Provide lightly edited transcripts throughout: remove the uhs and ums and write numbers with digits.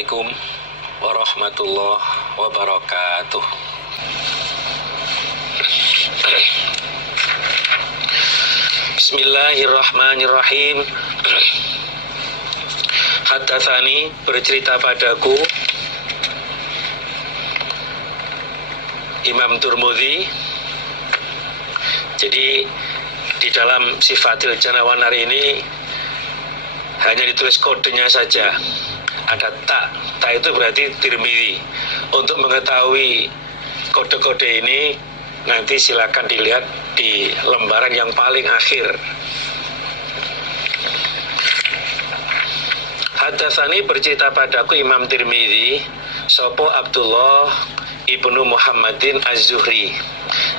Assalamualaikum warahmatullahi wabarakatuh. Bismillahirrahmanirrahim. Haddatsani, bercerita padaku Imam Turmudi. Jadi di dalam Sifatil Janawanar ini hanya ditulis kodenya saja. Ada ta itu berarti Tirmidzi. Untuk mengetahui kode-kode ini nanti silakan dilihat di lembaran yang paling akhir. Haddatsani, bercerita padaku Imam Tirmidzi, sopo Abdullah ibnu Muhammadin Az-Zuhri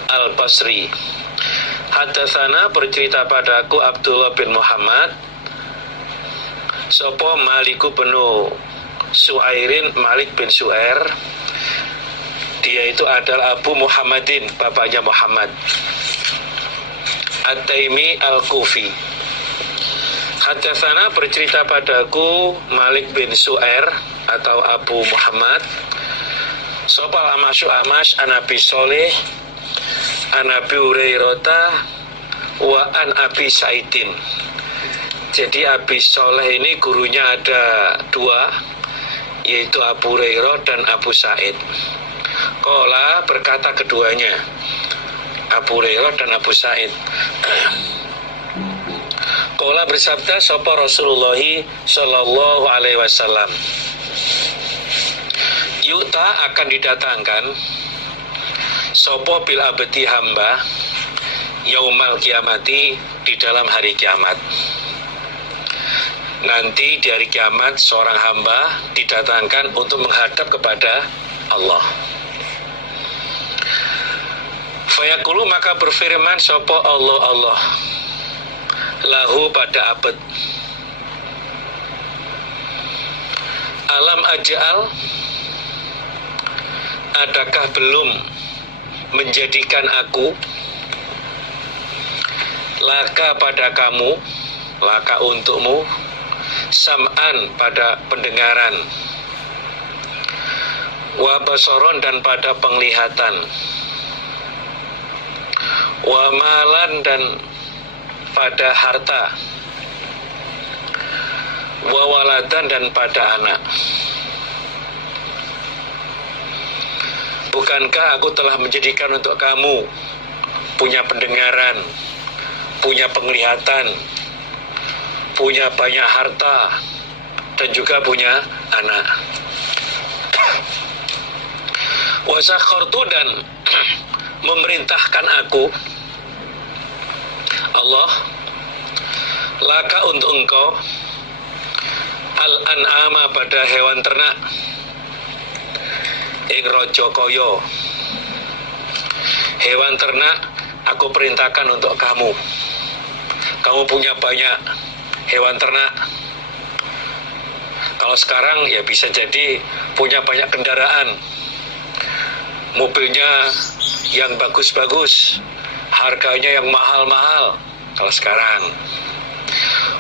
Al-Basri. Haddatsana, bercerita padaku Abdullah bin Muhammad, sopo Maliku benu Suairin, Malik bin Suair. Dia itu adalah Abu Muhammadin, bapaknya Muhammad, At-Taimi Al-Kufi. Haddatsana, bercerita padaku Malik bin Suair atau Abu Muhammad, sopo Al-Amasyu Amash an Abi Soleh an Abi Hurairah wa an Abi Saidin. Jadi Abi Soleh ini gurunya ada dua, yaitu Abu Hurairah dan Abu Said. Qala, berkata keduanya, Abu Hurairah dan Abu Said. Qala, bersabda sapa Rasulullah sallallahu alaihi wasallam, yuta, akan didatangkan sapa bil abdi hamba yaumal kiamati, di dalam hari kiamat. Nanti di hari kiamat seorang hamba didatangkan untuk menghadap kepada Allah. Fayaqulu, maka berfirman sapa Allah lahu pada abad, alam aj'al, adakah belum menjadikan aku laka pada kamu, laka untukmu, sam'an pada pendengaran, wa basaron dan pada penglihatan, wa malan dan pada harta, wa waladan dan pada anak. Bukankah aku telah menjadikan untuk kamu punya pendengaran, punya penglihatan, punya banyak harta, dan juga punya anak. Wa sakhartu, dan memerintahkan aku Allah laka untuk engkau al-an'ama pada hewan ternak, ing rojo koyo, hewan ternak aku perintahkan untuk kamu. Kamu punya banyak hewan ternak. Kalau sekarang ya bisa jadi punya banyak kendaraan, mobilnya yang bagus-bagus, harganya yang mahal-mahal. Kalau sekarang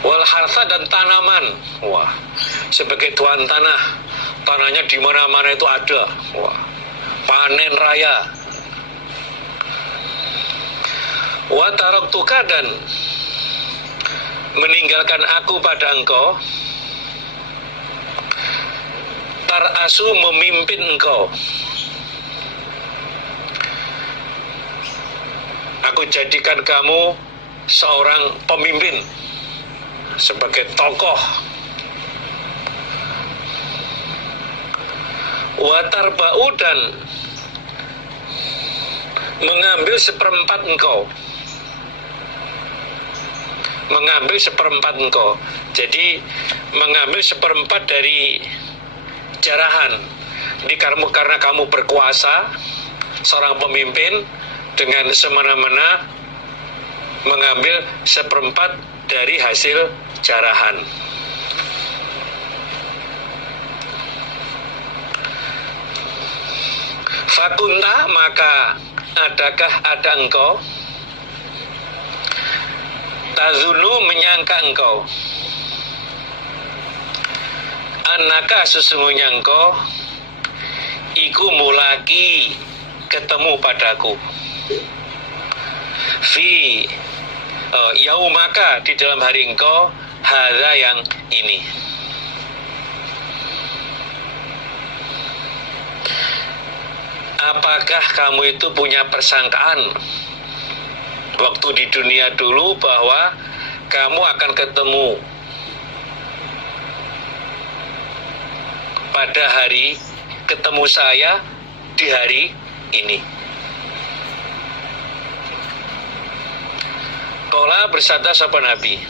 wal harsa, dan tanaman. Wah, sebagai tuan tanah, tanahnya di mana-mana itu ada. Wah, panen raya. Wa taraktuka, dan meninggalkan aku pada engkau, tarasu, memimpin engkau. Aku jadikan kamu seorang pemimpin, sebagai tokoh. Watarba'u, dan mengambil seperempat engkau. Mengambil seperempat engkau. Jadi mengambil seperempat dari jarahan. Ini karena kamu berkuasa, seorang pemimpin, dengan semena-mena mengambil seperempat dari hasil jarahan. Fakunta, maka adakah ada engkau, tazunu, menyangka engkau, annaka sesungguhnya engkau iku mulaki ketemu padaku fi yaumaka di dalam hari engkau hadza yang ini. Apakah kamu itu punya persangkaan waktu di dunia dulu bahwa kamu akan ketemu pada hari ketemu saya di hari ini? Qala bersabda sapa Nabi,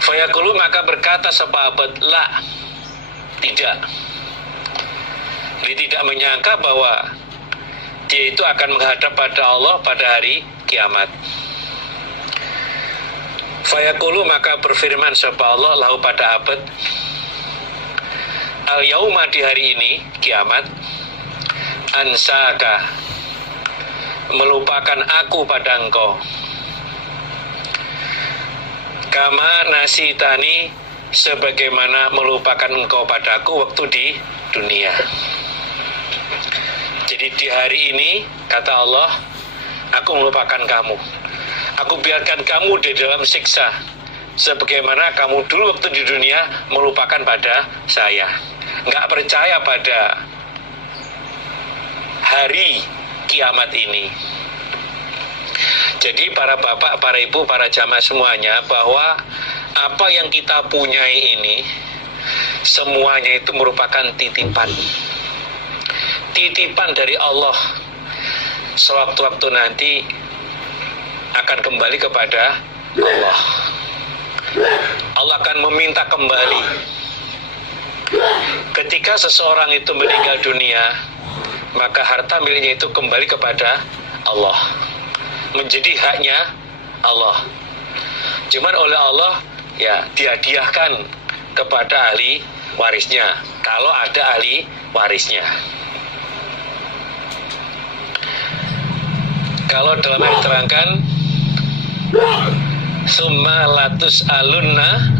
fayaqulu maka berkata sapa abad, la, tidak. Dia tidak menyangka bahwa dia itu akan menghadap pada Allah pada hari kiamat. Fayaqulu maka berfirman sapa Allah lahu pada abad, al yauma di hari ini kiamat, ansaka melupakan aku pada engkau, kama nasitani sebagaimana melupakan engkau padaku waktu di dunia. Jadi di hari ini kata Allah, aku melupakan kamu, aku biarkan kamu di dalam siksa sebagaimana kamu dulu waktu di dunia melupakan pada saya, nggak percaya pada hari kiamat ini. Jadi para bapak, para ibu, para jamaah semuanya, bahwa apa yang kita punyai ini semuanya itu merupakan titipan. Titipan dari Allah. Sewaktu-waktu nanti akan kembali kepada Allah. Allah akan meminta kembali. Ketika seseorang itu meninggal dunia, maka harta miliknya itu kembali kepada Allah, menjadi haknya Allah. Cuman oleh Allah ya dihadiahkan kepada ahli warisnya, kalau ada ahli warisnya. Kalau dalam ayat diterangkan, summa latus alunna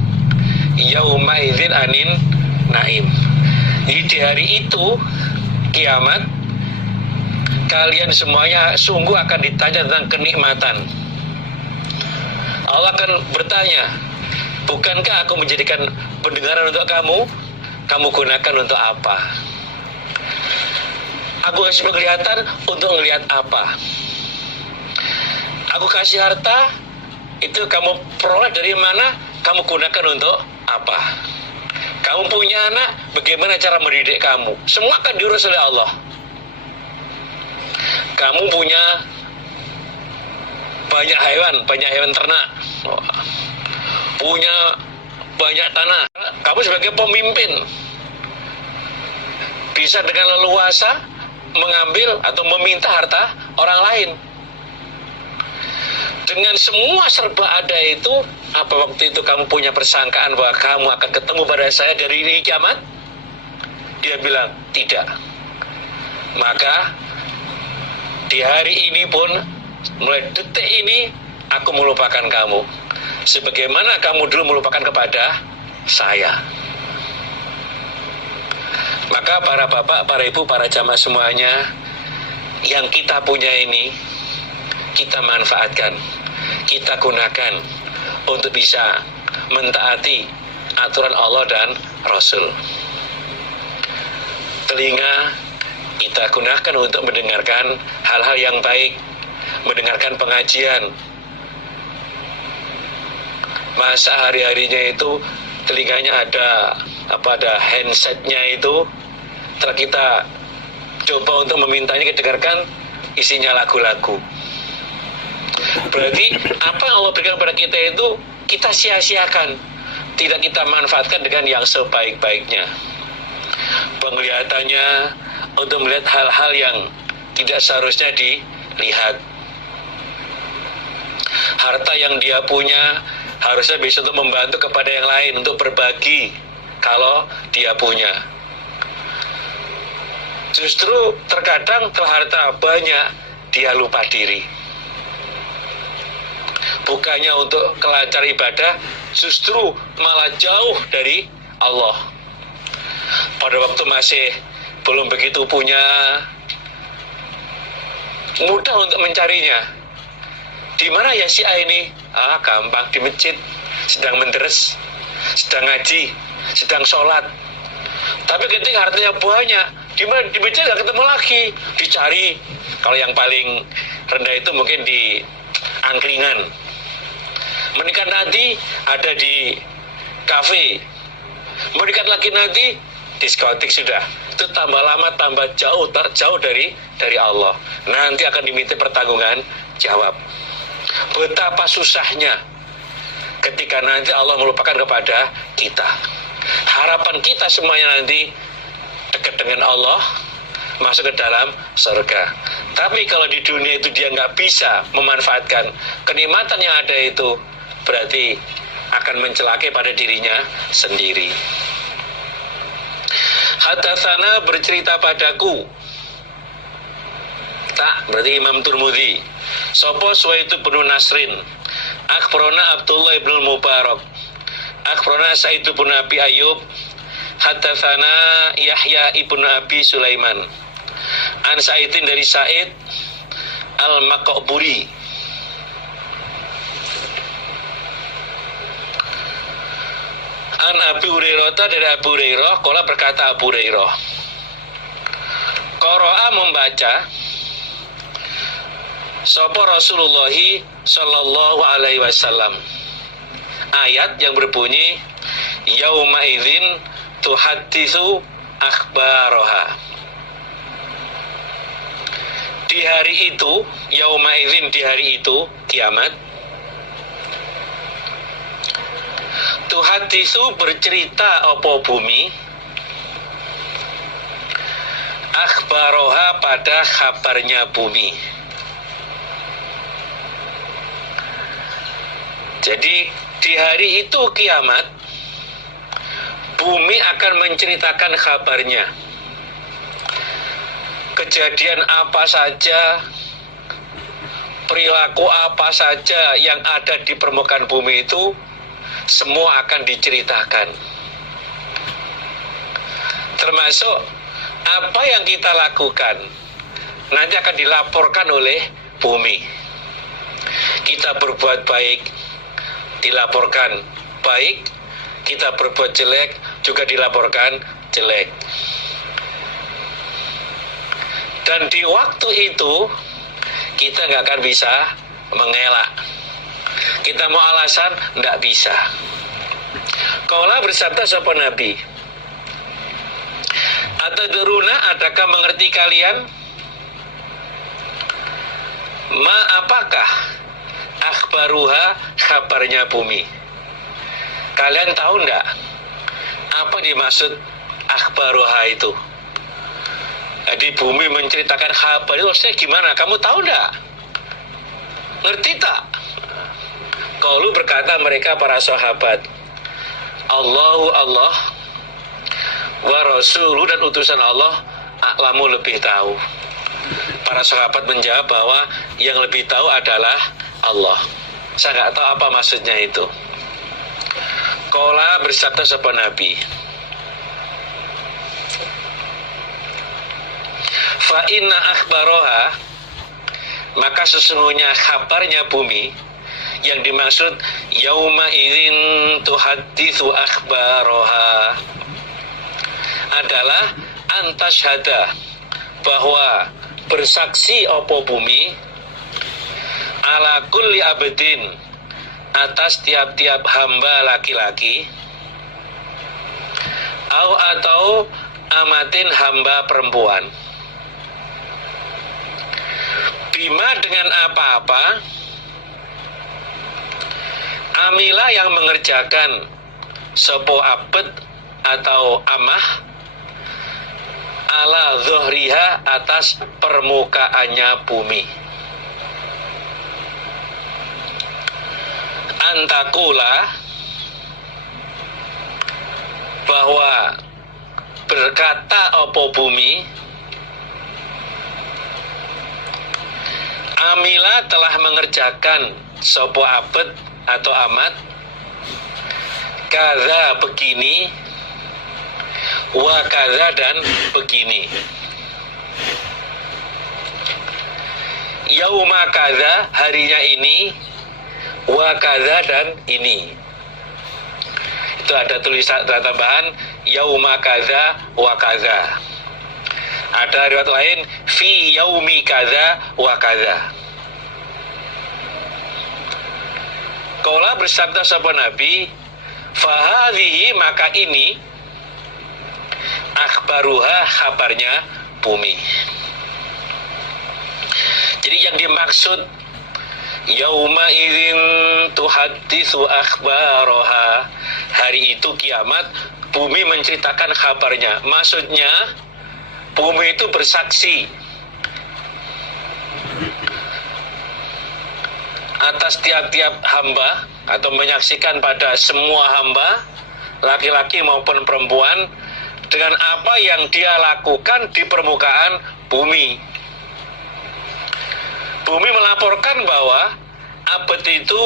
yauma idzin anin naim. Jadi di hari itu kiamat, kalian semuanya sungguh akan ditanya tentang kenikmatan. Allah akan bertanya, bukankah aku menjadikan pendengaran untuk kamu? Kamu gunakan untuk apa? Aku kasih penglihatan untuk melihat apa? Aku kasih harta, itu kamu peroleh dari mana? Kamu gunakan untuk apa? Kamu punya anak, bagaimana cara mendidik kamu? Semua akan diurus oleh Allah. Kamu punya banyak hewan ternak, punya banyak tanah. Kamu sebagai pemimpin bisa dengan leluasa mengambil atau meminta harta orang lain. Dengan semua serba ada itu, apa waktu itu kamu punya persangkaan bahwa kamu akan ketemu pada saya dari ini kiamat? Dia bilang tidak. Maka di hari ini pun, mulai detik ini, aku melupakan kamu, sebagaimana kamu dulu melupakan kepada saya. Maka para bapak, para ibu, para jamaah semuanya, yang kita punya ini, kita manfaatkan, kita gunakan untuk bisa mentaati aturan Allah dan Rasul. Telinga kita gunakan untuk mendengarkan hal-hal yang baik, mendengarkan pengajian. Masa hari-harinya itu telinganya ada handsetnya itu, setelah kita coba untuk memintanya, kita dengarkan isinya lagu-lagu. Berarti apa yang Allah berikan kepada kita itu kita sia-siakan, tidak kita manfaatkan dengan yang sebaik-baiknya. Penglihatannya untuk melihat hal-hal yang tidak seharusnya dilihat. Harta yang dia punya harusnya bisa untuk membantu kepada yang lain, untuk berbagi kalau dia punya. Justru terkadang kalau harta banyak, dia lupa diri. Bukannya untuk kelancar ibadah, justru malah jauh dari Allah. Pada waktu masih belum begitu punya, mudah untuk mencarinya. Di mana ya si A ini? Gampang, di masjid, sedang menderes, sedang ngaji, sedang sholat. Tapi ketika hartanya banyak, di masjid nggak ketemu lagi, dicari. Kalau yang paling rendah itu mungkin di angkringan. Meningkat nanti ada di kafe. Meningkat lagi nanti diskotik sudah. Itu tambah lama tambah jauh dari Allah. Nanti akan diminta pertanggungan jawab. Betapa susahnya ketika nanti Allah melupakan kepada kita. Harapan kita semuanya nanti dekat dengan Allah, masuk ke dalam surga. Tapi kalau di dunia itu dia nggak bisa memanfaatkan kenikmatan yang ada itu, berarti akan mencelakai pada dirinya sendiri. Hadatsana bercerita padaku, tak berarti Imam Tirmidzi. Sopo Suwaitu bin Nasrin, akhbarana Abdullah bin Mubarak, akhbarana Sa'id bin Abi Ayyub, hadatsana Yahya ibn Abi Sulaiman, an Sa'idin dari Sa'id al-Maqburi, an Abi Hurairah dari Abu Hurairah, qala berkata Abu Hurairah, qara'a membaca sapa Rasulullah sallallahu alaihi wasallam ayat yang berbunyi yauma idzin tuhadditsu akhbaraha. Di hari itu, yauma idzin, di hari itu kiamat, tuhadditsu bercerita apa bumi, akhbaraha pada kabarnya bumi. Jadi di hari itu kiamat, bumi akan menceritakan kabarnya. Kejadian apa saja, perilaku apa saja yang ada di permukaan bumi itu, semua akan diceritakan. Termasuk apa yang kita lakukan, nanti akan dilaporkan oleh bumi. Kita berbuat baik, dilaporkan baik. Kita berbuat jelek, juga dilaporkan jelek. Dan di waktu itu kita nggak akan bisa mengelak. Kita mau alasan, nggak bisa. Qala bersabda sapa Nabi, atadruna, adakah mengerti kalian, ma apakah akhbaruha, kabarnya bumi. Kalian tahu nggak apa dimaksud akhbaruha itu? Jadi bumi menceritakan kabar itu maksudnya gimana? Kamu tahu nggak? Ngerti tak? Qalu berkata mereka para sahabat, Allahu Allah wa Rasuluh, dan utusan Allah a'lamu, lebih tahu. Para sahabat menjawab bahwa yang lebih tahu adalah Allah. Saya nggak tahu apa maksudnya itu. Qala bersabda sapa Nabi, fa inna akhbaroha, maka sesungguhnya kabarnya bumi, yang dimaksud yauma idzin tuhadditsu akhbaroha adalah antashhada, bahwa bersaksi opo bumi, ala kulli abdin, atas tiap-tiap hamba laki-laki, atau amatin, hamba perempuan, bima, dengan apa-apa, amila, yang mengerjakan, sopo abd atau amah, ala zuhriha, atas permukaannya bumi. Antakula, bahwa berkata opo bumi, amila, telah mengerjakan sopo abd atau amat, kaza, begini, wa kadza dan begini. Yauma kadza, harinya ini, wa kadza dan ini. Itu ada tulisan tambahan yauma kadza wa kadza. Ada riwayat lain fi yaumi kadza wa kadza. Qala bersabda sapa Nabi, fahadhihi, maka ini, akhbaruha, kabarnya bumi. Jadi yang dimaksud yauma idzin tuhadditsu akhbaraha, hari itu kiamat, bumi menceritakan kabarnya. Maksudnya bumi itu bersaksi atas tiap-tiap hamba, atau menyaksikan pada semua hamba, laki-laki maupun perempuan, dengan apa yang dia lakukan di permukaan bumi. Bumi melaporkan bahwa abad itu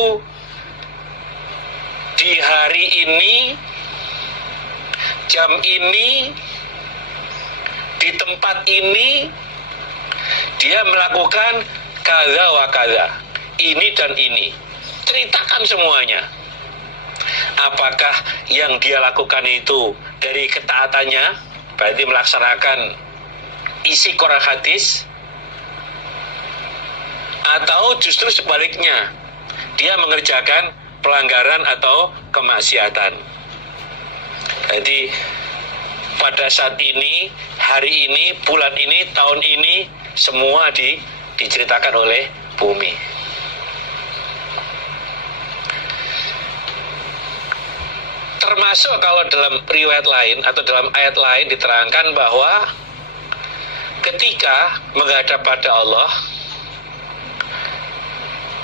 di hari ini, jam ini, di tempat ini, dia melakukan kadza wa kadza, ini dan ini. Ceritakan semuanya. Apakah yang dia lakukan itu dari ketaatannya, berarti melaksanakan isi Quran hadis, atau justru sebaliknya, dia mengerjakan pelanggaran atau kemaksiatan. Jadi pada saat ini, hari ini, bulan ini, tahun ini, semua diceritakan oleh bumi. Termasuk kalau dalam riwayat lain atau dalam ayat lain diterangkan bahwa ketika menghadap pada Allah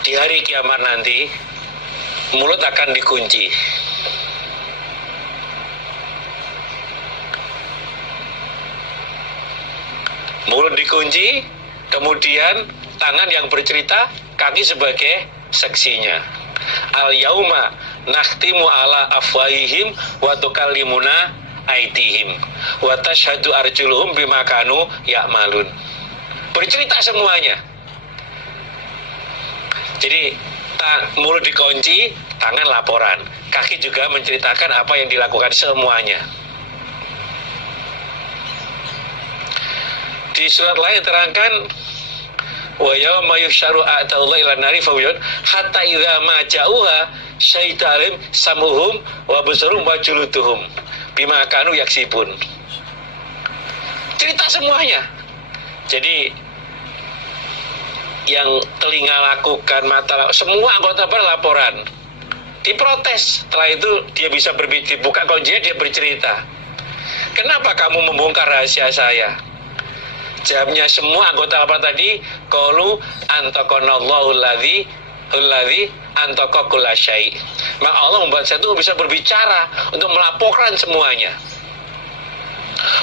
di hari kiamat nanti, mulut akan dikunci. Mulut dikunci, kemudian tangan yang bercerita, kaki sebagai saksinya. Al-yauma nakhtimu ala afwahihim wa tukallimuna aydihim wa tashhadu arjuluhum bima kanu ya'malun. Bercerita semuanya. Jadi mulut dikunci, tangan laporan, kaki juga menceritakan apa yang dilakukan semuanya. Di surat lain terangkan wa yawma yuhsyaru a'dallahu ila nari fawiyun hatta idza ma ja'uha syaitalim samuhum wa busarum wa juluduhum bima kanu yaksibun. Cerita semuanya. Jadi yang telinga lakukan, mata lakukan, semua anggota berlaporan, diprotes. Setelah itu dia bisa berbicara, buka kuncinya, dia bercerita, kenapa kamu membongkar rahasia saya? Jawabnya semua anggota apa tadi? Qalu antaqanallahu alladzi antaqa kulla syai'. Maka Allah membuat saya itu bisa berbicara untuk melaporkan semuanya.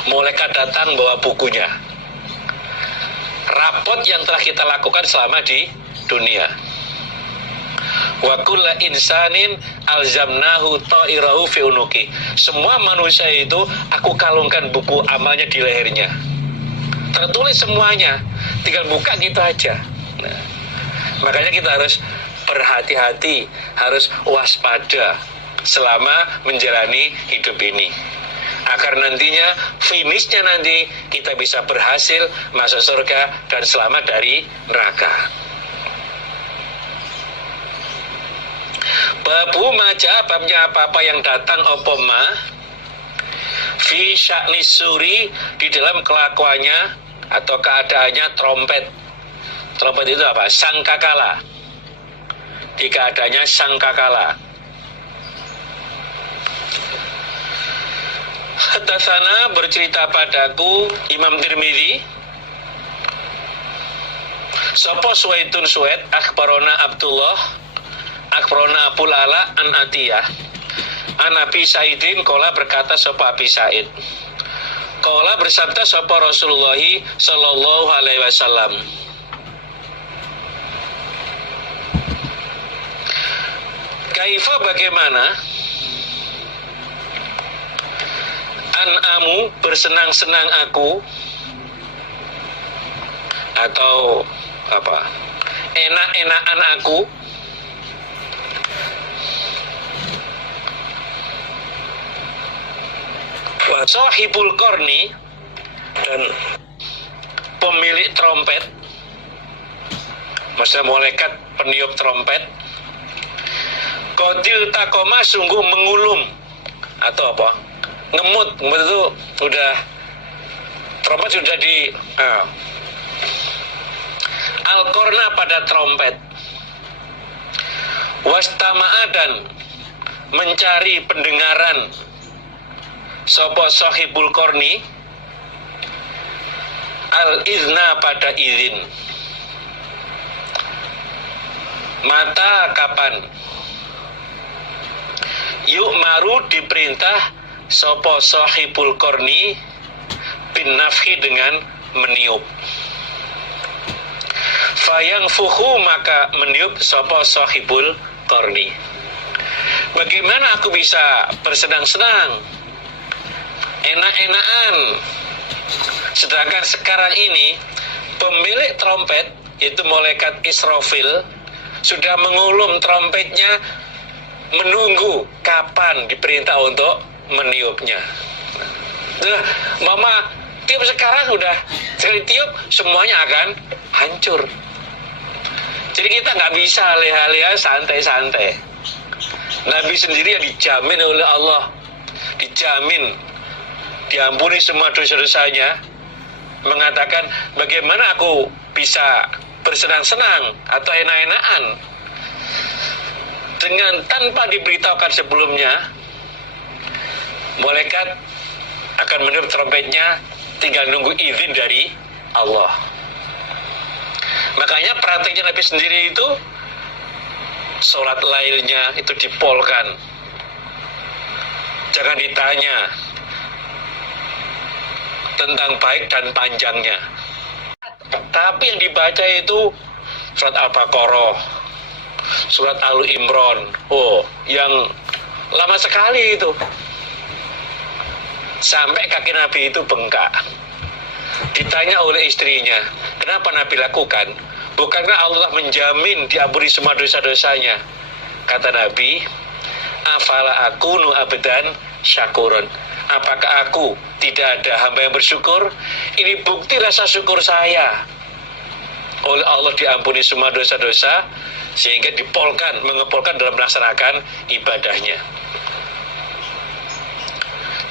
Malaikat datang bawa bukunya, rapot yang telah kita lakukan selama di dunia. Wa kulla insanin alzamnahu ta'irahu fi unuki. Semua manusia itu aku kalungkan buku amalnya di lehernya. Tertulis semuanya, tinggal buka gitu aja. Nah, makanya kita harus berhati-hati, harus waspada selama menjalani hidup ini, agar nantinya finishnya nanti kita bisa berhasil masuk surga dan selamat dari neraka. Babu maja, babnya apa-apa yang datang opoma fi sya'ni suri, di dalam kelakuannya atau keadaannya trompet. Trompet itu apa? Sangkakala. Di keadaannya sangkakala. Hadatsana, bercerita padaku Imam Tirmidzi, sapa Suwaidun Suwaid, akhbarona Abdullah, akhbarona Abul Ala an Atiyah, an Abi Sa'idin, qala berkata sapa Abi Sa'id, qala bersabda sapa Rasulullah sallallahu alaihi wasallam, kaifa, bagaimana, an'amu bersenang-senang aku, atau apa, enak-enakan aku. Wa sahibul qarni, dan pemilik trompet, maksudnya malaikat peniup trompet, qatil takoma sungguh mengulum, atau apa, ngemut itu udah trompet sudah di al-qorna pada trompet, wastama'a dan mencari pendengaran sopo sahibul qarni al-izna pada izin. Mata kapan yuk maru diperintah sopo sahibul qarni bin nafhi dengan meniup. Fayang fuhu maka meniup sopo sahibul qarni. Bagaimana aku bisa bersenang-senang, enak-enakan, sedangkan sekarang ini pemilik trompet, yaitu malaikat Israfil, sudah mengulum trompetnya, menunggu kapan diperintah untuk meniupnya. Nah, mama tiup sekarang, udah sekali tiup semuanya akan hancur. Jadi kita nggak bisa leha-leha santai-santai. Nabi sendiri yang dijamin oleh Allah, dijamin diampuni semua dosa-dosanya, mengatakan bagaimana aku bisa bersenang-senang atau enak-enakan dengan tanpa diberitahukan sebelumnya. Malaikat akan meniup trompetnya, tinggal nunggu izin dari Allah. Makanya prakteknya Nabi sendiri itu sholat lailnya itu dipolkan, jangan ditanya tentang baik dan panjangnya, tapi yang dibaca itu surat Al-Baqarah, surat Al-Imran, yang lama sekali itu, sampai kaki Nabi itu bengkak. Ditanya oleh istrinya, kenapa Nabi lakukan? Bukankah Allah menjamin diampuni semua dosa-dosanya? Kata Nabi, afala akunu abdan syakurun. Apakah aku tidak ada hamba yang bersyukur? Ini bukti rasa syukur saya. Oleh Allah diampuni semua dosa-dosa, sehingga mengepolkan dalam melaksanakan ibadahnya.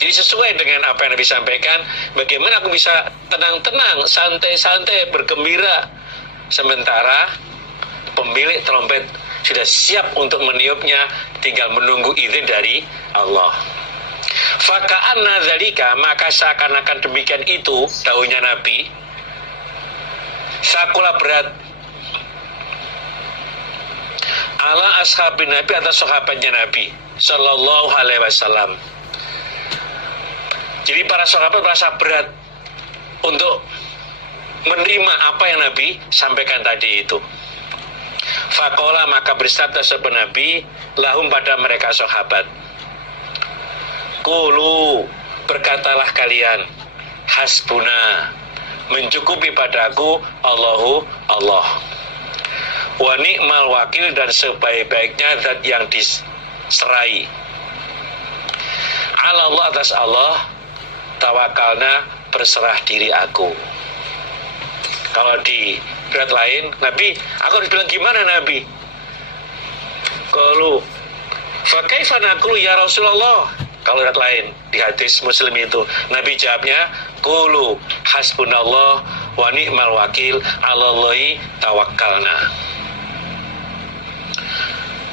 Jadi sesuai dengan apa yang Nabi sampaikan, bagaimana aku bisa tenang-tenang, santai-santai, bergembira, sementara pemilik trompet sudah siap untuk meniupnya, tinggal menunggu izin dari Allah. Faka'anna dzalika, maka seakan-akan demikian itu, dawuhnya Nabi, sakula berat ala ashabin Nabi, atas sahabatnya Nabi Sallallahu Alaihi Wasallam. Jadi para sahabat merasa berat untuk menerima apa yang Nabi sampaikan tadi itu. Faqala, maka bersabda sahabat Nabi lahum pada mereka sahabat, qulu, berkatalah kalian, hasbuna, mencukupi padaku Allahu Allah, wa ni'mal wakil, dan sebaik-baiknya zat yang diserai, ala Allah, atas Allah, tawakalna, berserah diri aku. Kalau di riwayat lain, Nabi, aku harus bilang gimana Nabi? Qalu fa kaifa naqulu ya Rasulullah? Kalau riwayat lain di hadis Muslim itu, Nabi jawabnya, qulu hasbunallah wa ni'mal wakil, 'alallahi tawakkalna.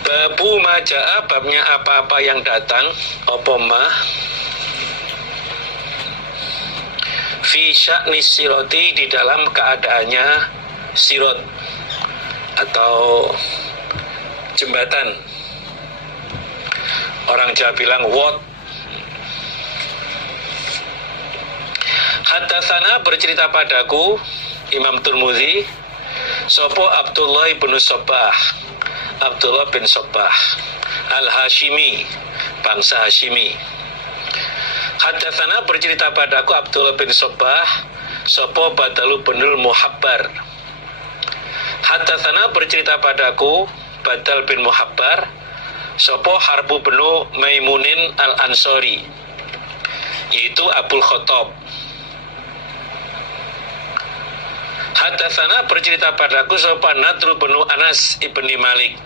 Babu majaa, babnya apa-apa yang datang, opoma fi sya'ni siroti, di dalam keadaannya sirot atau jembatan. Orang Jawa bilang wot. Haddatsana, bercerita padaku Imam Tirmidzi, sopo Abdullah bin Sabbah, Abdullah bin Sabbah Al-Hashimi, bangsa Hashimi. Hadatsana bercerita padaku Abdullah bin Sobah sapa Badalu binul Muhabbar. Hadatsana bercerita padaku Badal bin Muhabbar sapa Harbu bin Maimunin al-Ansori, yaitu Abul Khattab. Hadatsana bercerita padaku sapa Nadru bin Anas ibni Malik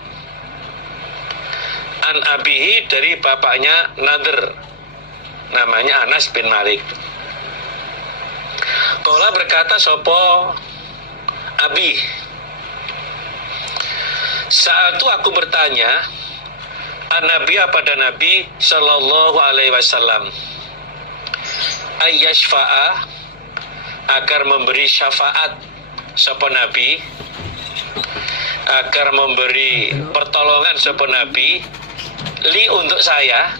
an abihi, dari bapaknya Nadr, namanya Anas bin Malik. Qala berkata sapa Abi, saat itu aku bertanya an-Nabi pada Nabi sallallahu alaihi wasallam, ayyashfa'a, agar memberi syafaat sapa Nabi, agar memberi pertolongan sapa Nabi, li untuk saya,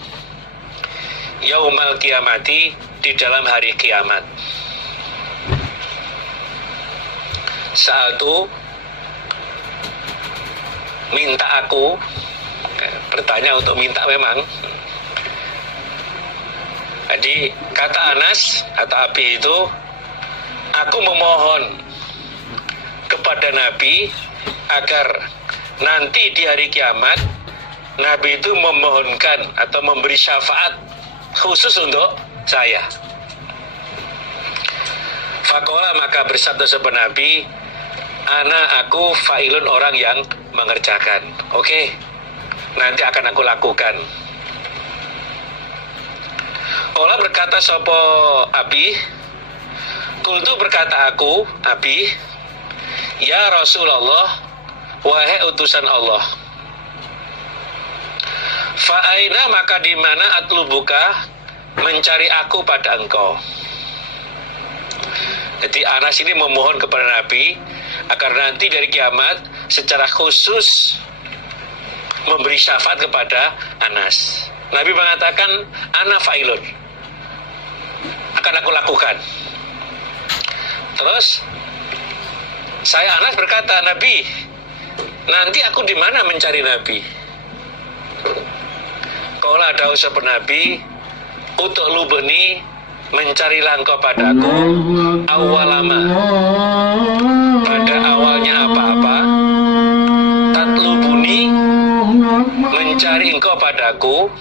yaumal kiamati, di dalam hari kiamat. Saat itu minta aku, bertanya untuk minta memang. Jadi kata Anas atau Abi itu, aku memohon kepada Nabi agar nanti di hari kiamat Nabi itu memohonkan atau memberi syafaat khusus untuk saya. Faqala, maka bersabda sapa Nabi, ana aku fa'ilun, orang yang mengerjakan. Oke, nanti akan aku lakukan. Ola berkata sapa Abi, kultu berkata aku Abi, ya Rasulullah, wahai utusan Allah, fa'aina, maka di mana atlubuka, mencari aku pada engkau. Jadi Anas ini memohon kepada Nabi agar nanti dari kiamat secara khusus memberi syafaat kepada Anas. Nabi mengatakan, ana fa'ilun, akan aku lakukan. Terus saya Anas berkata, Nabi, nanti aku di mana mencari Nabi? Qala dawuh sapa Nabi, utuk lubeni, mencarilah engkau padaku, awalama, pada awalnya apa-apa, tatlubuni, mencari engkau padaku,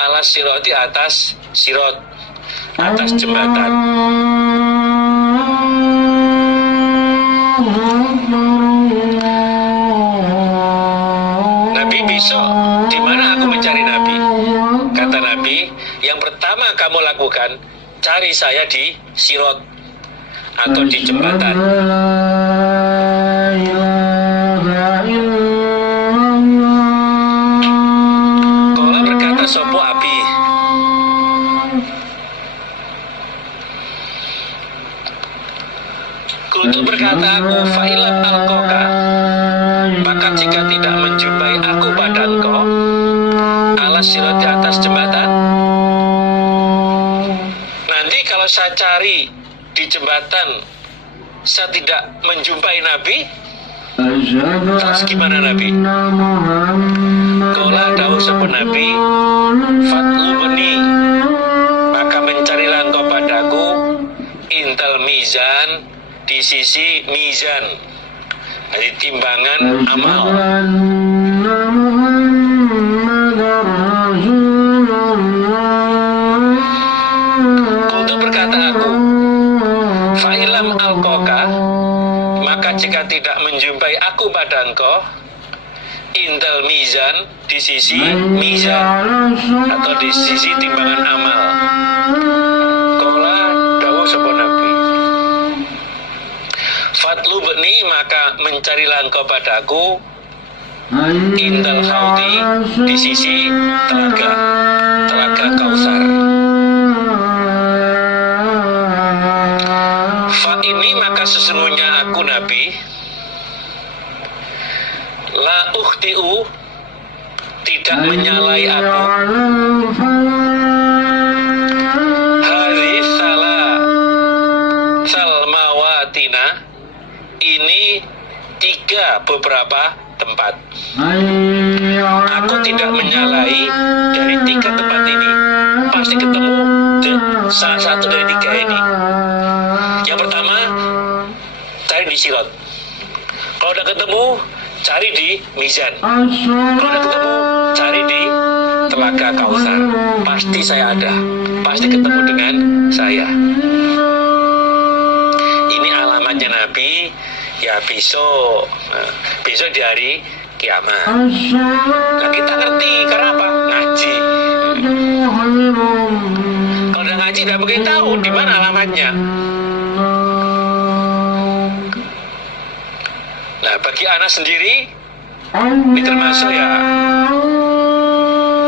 alas siroti, atas sirot, atas jembatan. Nabi, besok di mana aku mencari Nabi? Kata Nabi, yang pertama kamu lakukan, cari saya di sirot atau di jembatan. Qala berkata sopo Abi, kultu berkata aku, fa'ilam alqoka, maka jika tidak menjumpai aku pada engkau, alas sirot, di atas jembatan. Nanti kalau saya cari di jembatan, saya tidak menjumpai Nabi, terus gimana Nabi? Qala dawuh sapa Nabi, fatlubni, maka mencarilah engkau padaku, intal mizan, di sisi mizan, jadi timbangan amal. Untuk berkata aku, fa'ilam alqoka, maka jika tidak menjumpai aku pada engkau, intel mizan, di sisi mizan atau di sisi timbangan amal. Qala dawuh sapa Nabi, fatlubni, maka mencarilah engkau padaku, indal haudi, di sisi telaga Kausar. Fa ini, maka sesungguhnya aku Nabi, la ukhti'u, tidak menyalai aku, hadhihi salmawatina, ini tiga beberapa tempat. Aku tidak menyalai dari tiga tempat ini, pasti ketemu salah satu dari 3 ini. Yang pertama, cari di Sirat. Kalau udah ketemu, cari di Mizan. Kalau udah ketemu, cari di Telaga Kautsar. Pasti saya ada. Pasti ketemu dengan saya. Ini alamatnya Nabi. Ya besok. Besok di hari kiamat. Nah kita ngerti. Karena apa? Ngaji. Kalau udah ngaji, udah mungkin tahu di mana alamatnya. Nah bagi anak sendiri, ini termasuk ya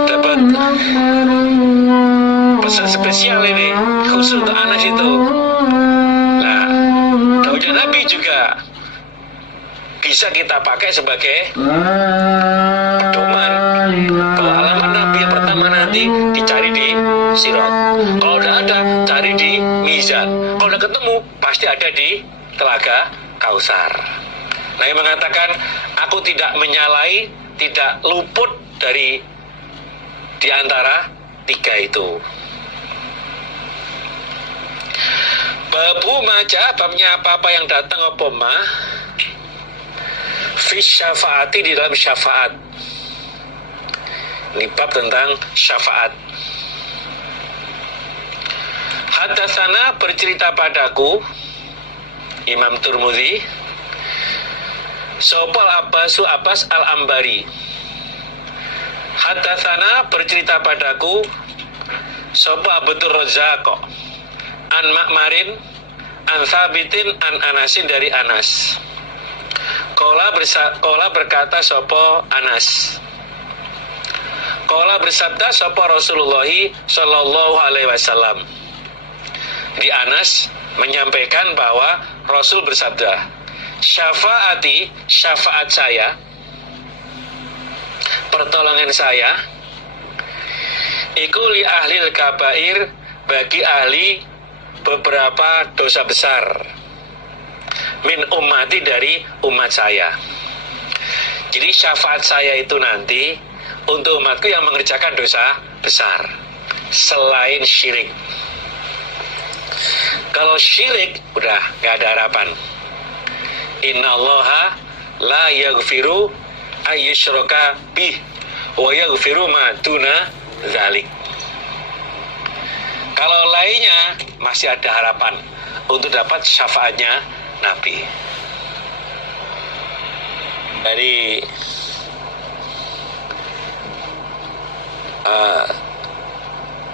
dapat pesan spesial ini khusus untuk anak itu. Nah daunnya Nabi juga bisa kita pakai sebagai pedoman bahwa alamat Nabi yang pertama nanti dicari di Sirat. Kalau udah ada, cari di Mizan. Kalau udah ketemu, pasti ada di Telaga Kautsar. Nah yang mengatakan aku tidak menyalahi, tidak luput dari di antara 3 itu. Babu maja, babnya apa-apa yang datang apa mah fi syafaati, di dalam syafaat. Ini bab tentang syafaat. Hadatsana, bercerita padaku Imam Tirmidzi, Sopal Abbasu Abbas Al-Ambari. Hadatsana, bercerita padaku Sopa Abdur Razzaq an Ma'marin an Thabitin an Anasin, dari Anas. Kola berkata sopo Anas. Kola bersabda sopo Rasulullah Sallallahu Alaihi Wasallam. Di Anas menyampaikan bahwa Rasul bersabda, syafaati, syafaat saya, pertolongan saya, iku li ahlil kabair, bagi ahli beberapa dosa besar, min ummati, dari umat saya. Jadi syafaat saya itu nanti untuk umatku yang mengerjakan dosa besar selain syirik. Kalau syirik udah gak ada harapan. Innallaha la yaghfiru ayyushraka bih wa yaghfiru ma duna dzalik. Kalau lainnya masih ada harapan untuk dapat syafaatnya Nabi. Dari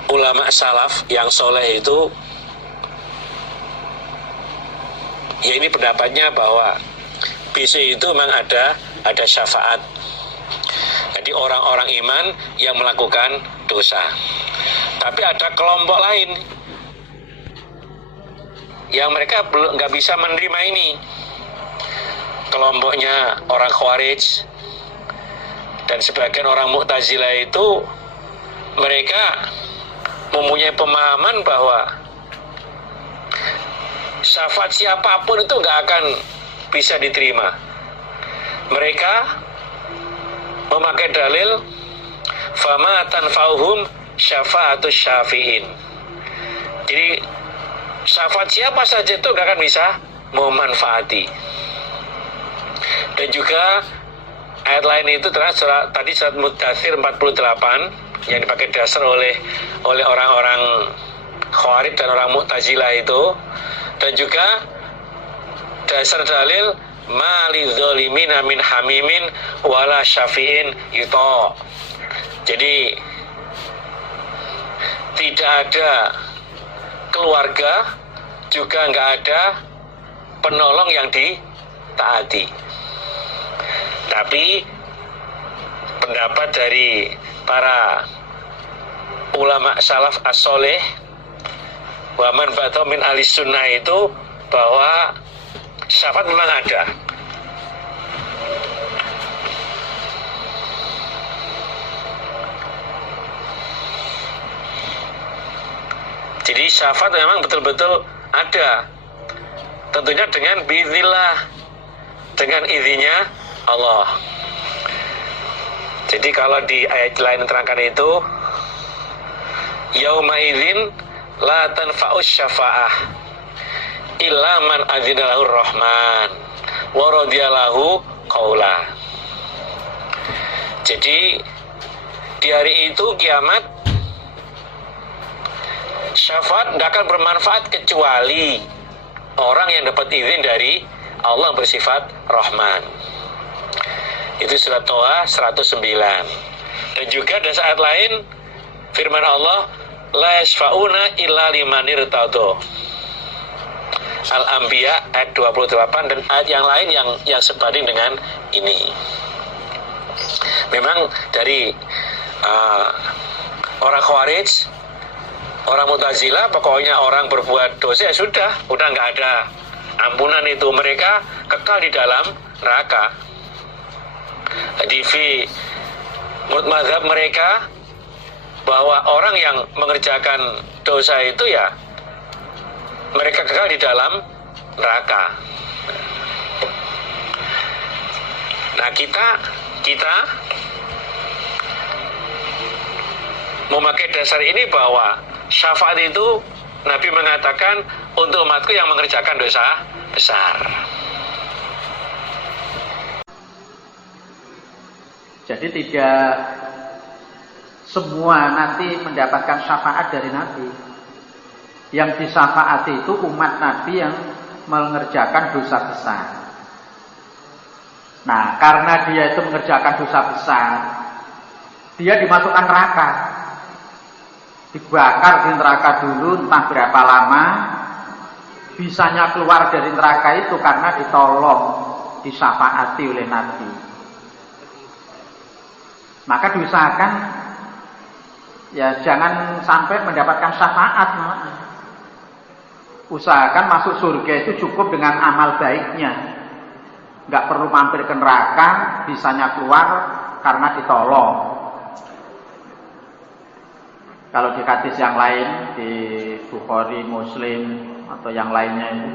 ulama salaf yang soleh itu, ya ini pendapatnya bahwa besok itu memang ada syafaat. Jadi orang-orang iman yang melakukan dosa. Tapi ada kelompok lain yang mereka belum nggak bisa menerima ini. Kelompoknya orang Khawarij dan sebagian orang Mu'tazilah itu, mereka mempunyai pemahaman bahwa syafaat siapapun itu nggak akan bisa diterima. Mereka memakai dalil fama tanfa'uhum syafa'atus syafi'in. Jadi syafaat siapa saja itu nggak akan bisa memanfaati. Dan juga ayat lain itu tadi surat Mudaththir 48 yang dipakai dasar oleh orang-orang Khawarij dan orang Mu'tazilah itu. Dan juga dasar dalil mali dzolimina min hamimin wala syafi'in yuta. Jadi tidak ada keluarga, juga nggak ada penolong yang ditaati. Tapi pendapat dari para ulama salaf as-soleh wa man ba'da min ahli sunnah itu bahwa syafaat memang ada. Jadi syafaat memang betul-betul ada. Tentunya dengan biiznillah, dengan izinnya Allah. Jadi kalau di ayat lain terangkan itu, yauma idzin la tanfa'us syafa'ah illa man adzina lahu rahman wa radiyalahu qaula. Jadi di hari itu kiamat, syafaat tidak akan bermanfaat kecuali orang yang dapat izin dari Allah bersifat Rahman. Itu surat Toha 109. Dan juga ada saat lain firman Allah, la yashfa'una illa liman irtadha. Al-Anbiya ayat 28 dan ayat yang lain yang sebanding dengan ini. Memang dari orang Khawarij, orang Mu'tazilah, pokoknya orang berbuat dosa ya sudah nggak ada ampunan itu, mereka kekal di dalam neraka. Di menurut mazhab mereka bahwa orang yang mengerjakan dosa itu ya mereka kekal di dalam neraka. Nah kita memakai dasar ini bahwa syafaat itu Nabi mengatakan untuk umatku yang mengerjakan dosa besar. Jadi tidak semua nanti mendapatkan syafaat dari Nabi. Yang disyafaati itu umat Nabi yang mengerjakan dosa besar. Nah, karena dia itu mengerjakan dosa besar, dia dimasukkan neraka. Dibakar di neraka dulu entah berapa lama, bisanya keluar dari neraka itu karena ditolong, disyafaati oleh Nabi. Maka diusahakan ya jangan sampai mendapatkan syafaat. Usahakan masuk surga itu cukup dengan amal baiknya, nggak perlu mampir ke neraka, bisanya keluar karena ditolong. Kalau di hadis yang lain, di Bukhari, Muslim, atau yang lainnya itu,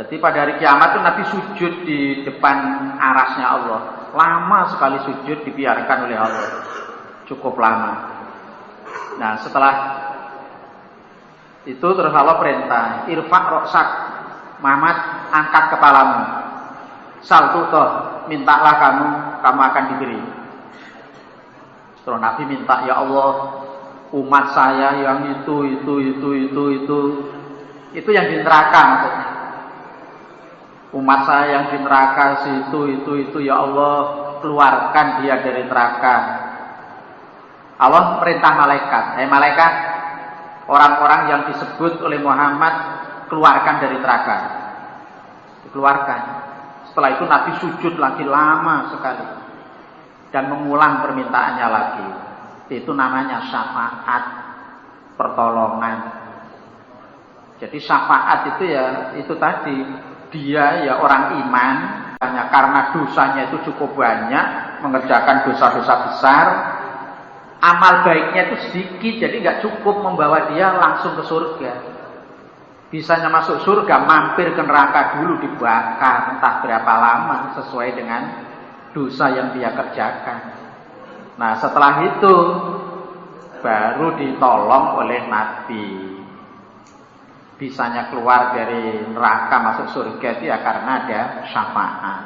jadi pada hari kiamat itu Nabi sujud di depan arasnya Allah. Lama sekali sujud dibiarkan oleh Allah, cukup lama. Nah setelah itu terus Allah perintah, irfa' roksak, Muhammad angkat kepalamu, saltutoh, mintalah kamu akan diberi. Setelah Nabi minta, ya Allah, umat saya yang itu yang di neraka maksudnya. Umat saya yang di neraka itu ya Allah, keluarkan dia dari neraka. Allah perintah malaikat, malaikat, orang-orang yang disebut oleh Muhammad keluarkan dari neraka. Dikeluarkan. Setelah itu Nabi sujud lagi lama sekali dan mengulang permintaannya lagi. Itu namanya syafaat, pertolongan. Jadi syafaat itu ya itu tadi, dia ya orang iman, hanya karena dosanya itu cukup banyak, mengerjakan dosa-dosa besar, amal baiknya itu sedikit, jadi nggak cukup membawa dia langsung ke surga. Bisanya masuk surga, mampir ke neraka dulu, dibakar entah berapa lama sesuai dengan dosa yang dia kerjakan. Nah setelah itu baru ditolong oleh Nabi. Bisanya keluar dari neraka masuk surga itu ya karena ada syafaat.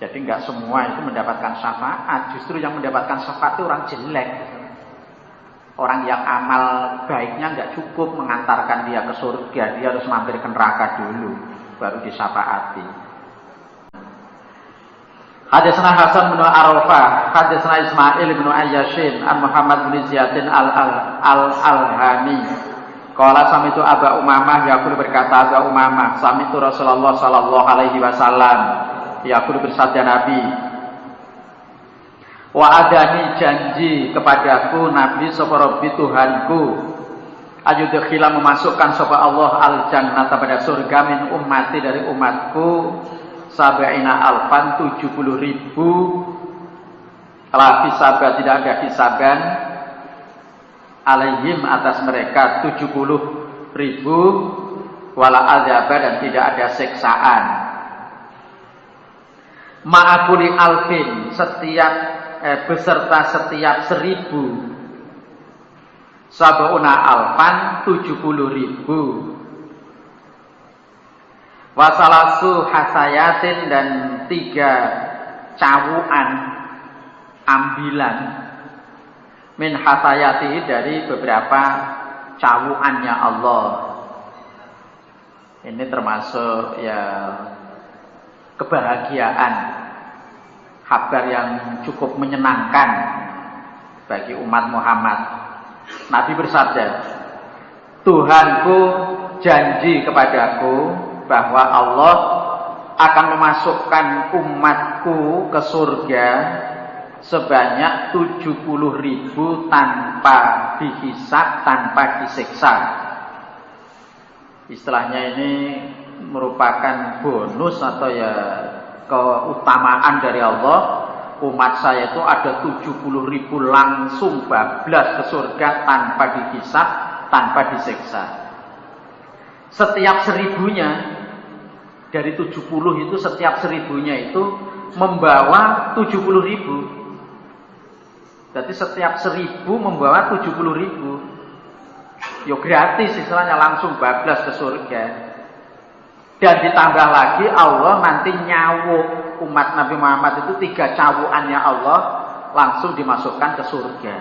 Jadi nggak semua itu mendapatkan syafaat. Justru yang mendapatkan syafaat itu orang jelek. Orang yang amal baiknya nggak cukup mengantarkan dia ke surga. Dia harus mampir ke neraka dulu baru disyafaati. Hadisna Hasan bin Arafah, hadisna Ismail bin Ayyashin, an Muhammad bin Ziyadin al-Alhani. Qala samitu Aba Umamah yaqulu, berkata Aba Umamah, samitu Rasulullah sallallahu alaihi wasallam yaqulu, bersabda Nabi, wa adani janji kepadaku Nabi sapa Rabbi Tuhanku, ayudkhila memasukkan sapa Allah al-jannata pada surga min ummati dari umatku, sabaina alfan 70.000, la hisaba tidak ada hisaban, alaihim atas mereka 70.000, wala azaba dan tidak ada siksaan. Ma'akuli alfin, setiap beserta setiap 1.000, sab'una alfan 70.000. Wasalasu hasayatin dan 3 cawuan ambilan min hasayati dari beberapa cawuannya Allah. Ini termasuk ya kebahagiaan, kabar yang cukup menyenangkan bagi umat Muhammad. Nabi bersabda, Tuhanku janji kepadaku bahwa Allah akan memasukkan umatku ke surga sebanyak 70.000 tanpa dihisab, tanpa disiksa. Istilahnya ini merupakan bonus atau ya keutamaan dari Allah. Umat saya itu ada 70.000 langsung bablas ke surga tanpa dihisab, tanpa disiksa. Setiap 1000-nya dari 70 itu, setiap 1000-nya itu membawa 70.000. Jadi setiap 1000 membawa 70.000. Yo gratis istilahnya, langsung bablas ke surga. Dan ditambah lagi Allah nanti nyawuk umat Nabi Muhammad itu 3 cawuannya Allah langsung dimasukkan ke surga.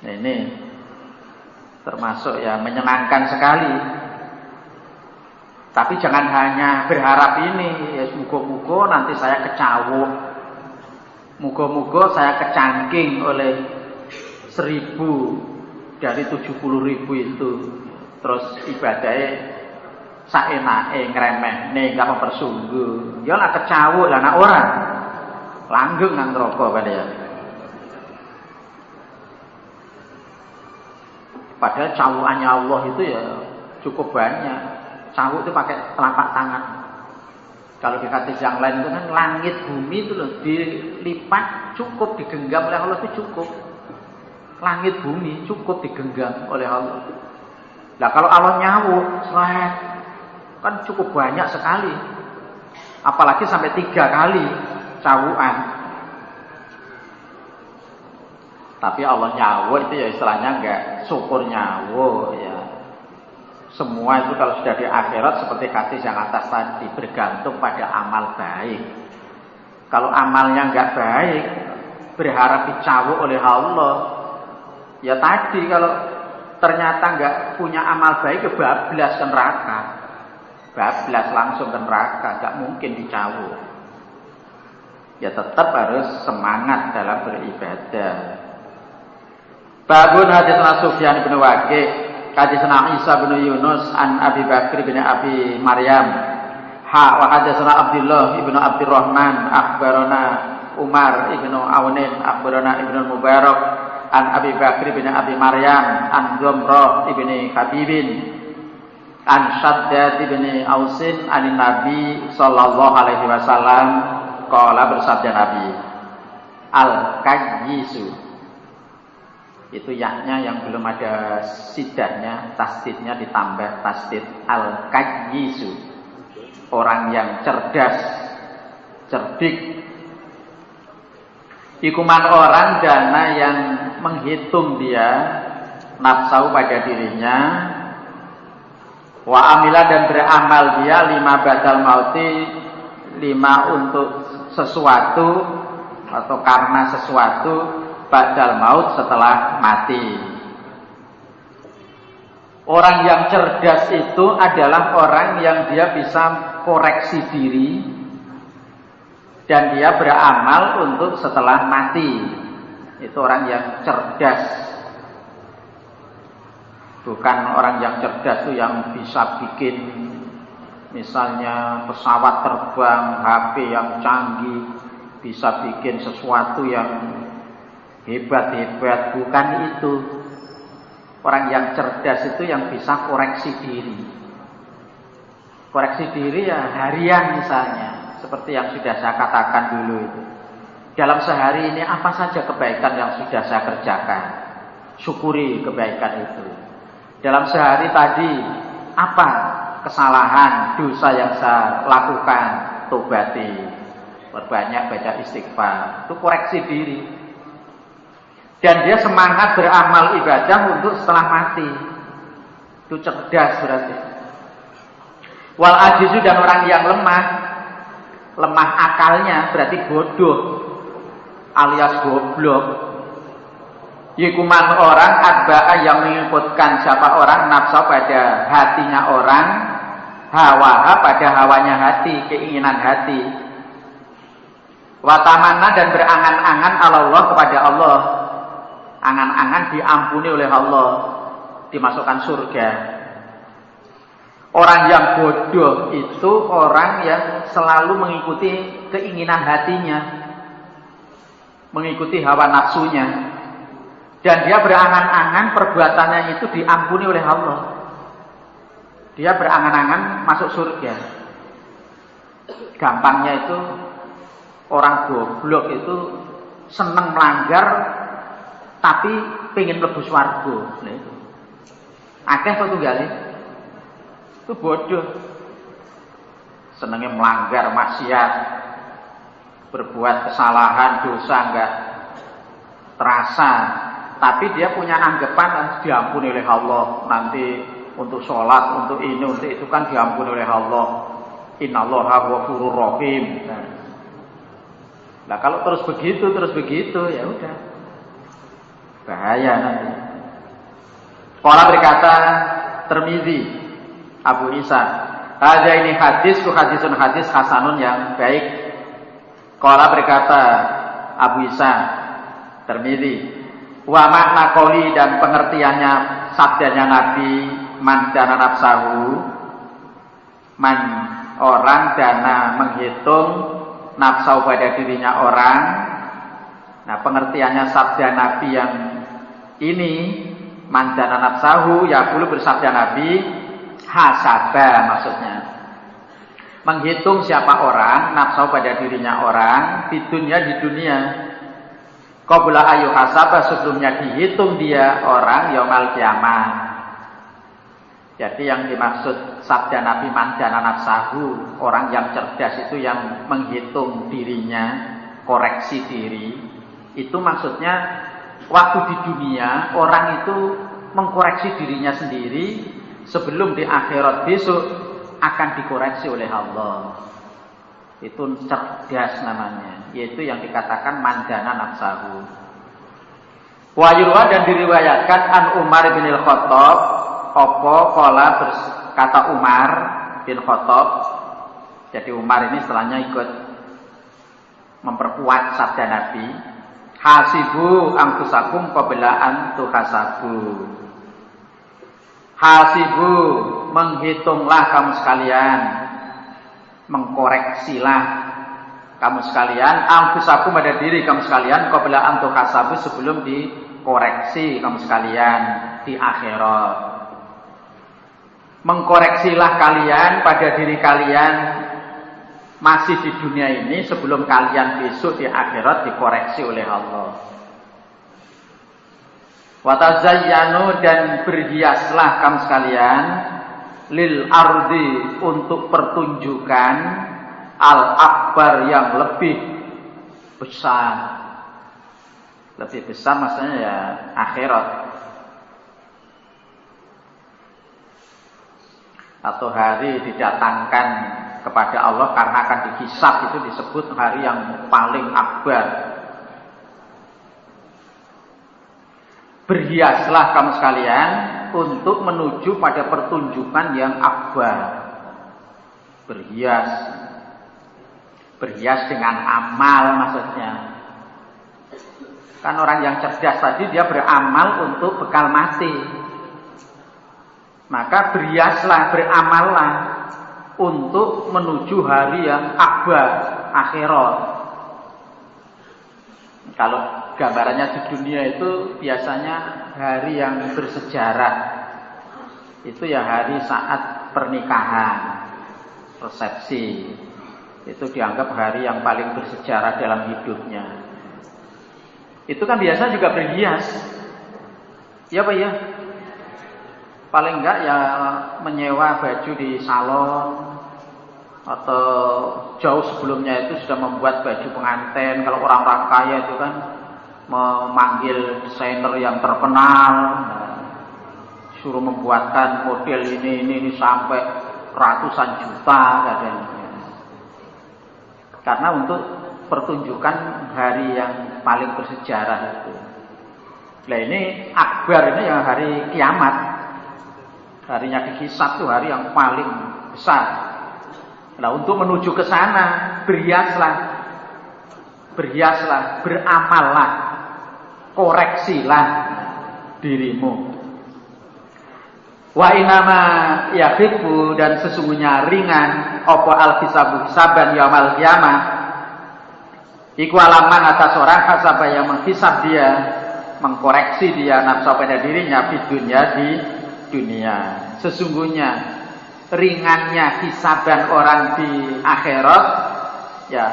Nah, ini termasuk ya menyenangkan sekali. Tapi jangan hanya berharap ini, ya muga-muga nanti saya kecawuk, muga-muga saya kecangking oleh 1000 dari 70.000 itu. Terus ibadahnya saenake ngremehne, gak mempersungguh. Ya lah kecawuk lah anak orang. Langgeng nang neraka padahal. Padahal cawuannya Allah itu ya cukup banyak. Cawuk itu pakai telapak tangan. Kalau di hadis yang lain itu kan langit bumi itu loh dilipat cukup digenggam oleh Allah itu cukup. Langit bumi cukup digenggam oleh Allah. Nah kalau Allah nyawuk, selain kan cukup banyak sekali. Apalagi sampai 3 kali cawuan. Tapi Allah nyawuk itu ya istilahnya enggak syukur nyawuk ya. Semua itu kalau sudah di akhirat seperti hadis yang atas tadi bergantung pada amal baik. Kalau amalnya enggak baik, berharap dicawuk oleh Allah. Ya tadi kalau ternyata enggak punya amal baik, bablas ke neraka. Bablas langsung ke neraka, enggak mungkin dicawuk. Ya tetap harus semangat dalam beribadah. Babun haditsna Sufyan bin Waqi' haditsna Isa bin Yunus an Abi Bakr bin Abi Maryam wa haditsna Abdullah bin Abdurrahman akhbarana Umar bin Aunin akhbarana Ibnu Mubarak an Abi Bakr bin Abi Maryam an Dumrah bin Habibin an Shaddad bin Ausin an Nabi sallallahu alaihi wasallam qala bersabda Nabi al-kayyisu itu yaknya yang belum ada sidahnya, tasdidnya ditambah tasdid al-kayyisu, orang yang cerdas, cerdik. Ikuman orang dana yang menghitung dia nafsu pada dirinya, wa amila dan beramal dia 5 badal mauti, 5 untuk sesuatu atau karena sesuatu badal maut setelah mati. Orang yang cerdas itu adalah orang yang dia bisa koreksi diri dan dia beramal untuk setelah mati. Itu orang yang cerdas. Bukan orang yang cerdas itu yang bisa bikin misalnya pesawat terbang, HP yang canggih, bisa bikin sesuatu yang hebat-hebat, bukan itu. Orang yang cerdas itu yang bisa koreksi diri. Koreksi diri ya harian misalnya, seperti yang sudah saya katakan dulu itu. Dalam sehari ini apa saja kebaikan yang sudah saya kerjakan, syukuri kebaikan itu. Dalam sehari tadi apa kesalahan, dosa yang saya lakukan, tobati. Perbanyak baca istighfar, itu koreksi diri. Dan dia semangat beramal ibadah untuk setelah mati. Itu cerdas berarti. Wal ajizu, dan orang yang lemah akalnya berarti bodoh alias goblok. Yikuman orang adba'a yang mengikutkan siapa orang nafsa pada hatinya orang, hawa pada hawanya hati, keinginan hati. Watamana, dan berangan-angan Allah kepada Allah. Angan-angan diampuni oleh Allah, dimasukkan surga. Orang yang bodoh itu orang yang selalu mengikuti keinginan hatinya, mengikuti hawa nafsunya, dan dia berangan-angan perbuatannya itu diampuni oleh Allah. Dia berangan-angan masuk surga. Gampangnya itu orang goblok itu seneng melanggar tapi pengen mlebu swarga. Nah itu. Akeh kok tunggale. Itu bodoh. Senengnya melanggar maksiat, berbuat kesalahan, dosa enggak terasa, tapi dia punya anggapan diampuni oleh Allah. Nanti untuk sholat, untuk ini, untuk itu kan diampuni oleh Allah. Innallaha ghafurur rahim. Nah, kalau terus begitu ya udah. Bahaya nanti. Qala berkata Tirmizi, Abu Isa, ada ini hadisun hadis hasanun yang baik. Qala berkata Abu Isa Tirmizi, wa makna qauli, dan pengertiannya sabdanya Nabi, man dana nafsahu, man orang dana menghitung nafsu pada dirinya orang. Nah, pengertiannya sabda Nabi yang ini, man dana nafsahu, ya dulu bersabda Nabi, hasaba maksudnya. Menghitung siapa orang, nafsu pada dirinya orang, di dunia. Qabla ayu hasaba, sebelumnya dihitung dia orang yaumal kiamah. Jadi yang dimaksud sabda Nabi man dana nafsahu, orang yang cerdas itu yang menghitung dirinya, koreksi diri. Itu maksudnya waktu di dunia orang itu mengkoreksi dirinya sendiri, sebelum di akhirat besok akan dikoreksi oleh Allah. Itu cerdas namanya, yaitu yang dikatakan mandana nafsahu. Wa yurwa, dan diriwayatkan an Umar bin Al-Khattab, kata Umar bin Khattab. Jadi Umar ini setelahnya ikut memperkuat sabda Nabi, hasibu anfusakum qabla an tuhasabu. Hasibu, menghitunglah kamu sekalian, mengkoreksilah kamu sekalian, anfusakum pada diri kamu sekalian, qabla an tuhasabu, sebelum dikoreksi kamu sekalian di akhirat. Mengkoreksilah kalian pada diri kalian masih di dunia ini, sebelum kalian besok di akhirat dikoreksi oleh Allah. Watazayyanu, dan berhiaslah kamu sekalian, lil ardi, untuk pertunjukan al akbar, yang lebih besar. Lebih besar maksudnya ya akhirat, atau hari didatangkan kepada Allah karena akan dihisab. Itu disebut hari yang paling akbar. Berhiaslah kamu sekalian untuk menuju pada pertunjukan yang akbar. Berhias dengan amal maksudnya. Kan orang yang cerdas tadi dia beramal untuk bekal mati. Maka berhiaslah, beramallah untuk menuju hari yang akbar, akhirat. Kalau gambarannya di dunia itu biasanya hari yang bersejarah. Itu ya hari saat pernikahan, resepsi. Itu dianggap hari yang paling bersejarah dalam hidupnya. Itu kan biasa juga berhias. Ya Pak ya? Paling enggak ya menyewa baju di salon, atau jauh sebelumnya itu sudah membuat baju pengantin. Kalau orang-orang kaya itu kan memanggil desainer yang terkenal, suruh membuatkan model ini sampai ratusan juta katanya. Karena untuk pertunjukan hari yang paling bersejarah itu. Nah ini akbar ini yang hari kiamat, harinya dihisab itu hari yang paling besar. Nah untuk menuju ke sana berhiaslah, beramallah, koreksilah dirimu. Wa inama yakhiffu, dan sesungguhnya ringan apa al-hisabu hisaban yaumal qiyamah. Iku alaman atas orang hasaba yang menghisab dia, mengkoreksi dia nafsu pada dirinya di dunia. Sesungguhnya ringannya hisaban orang di akhirat ya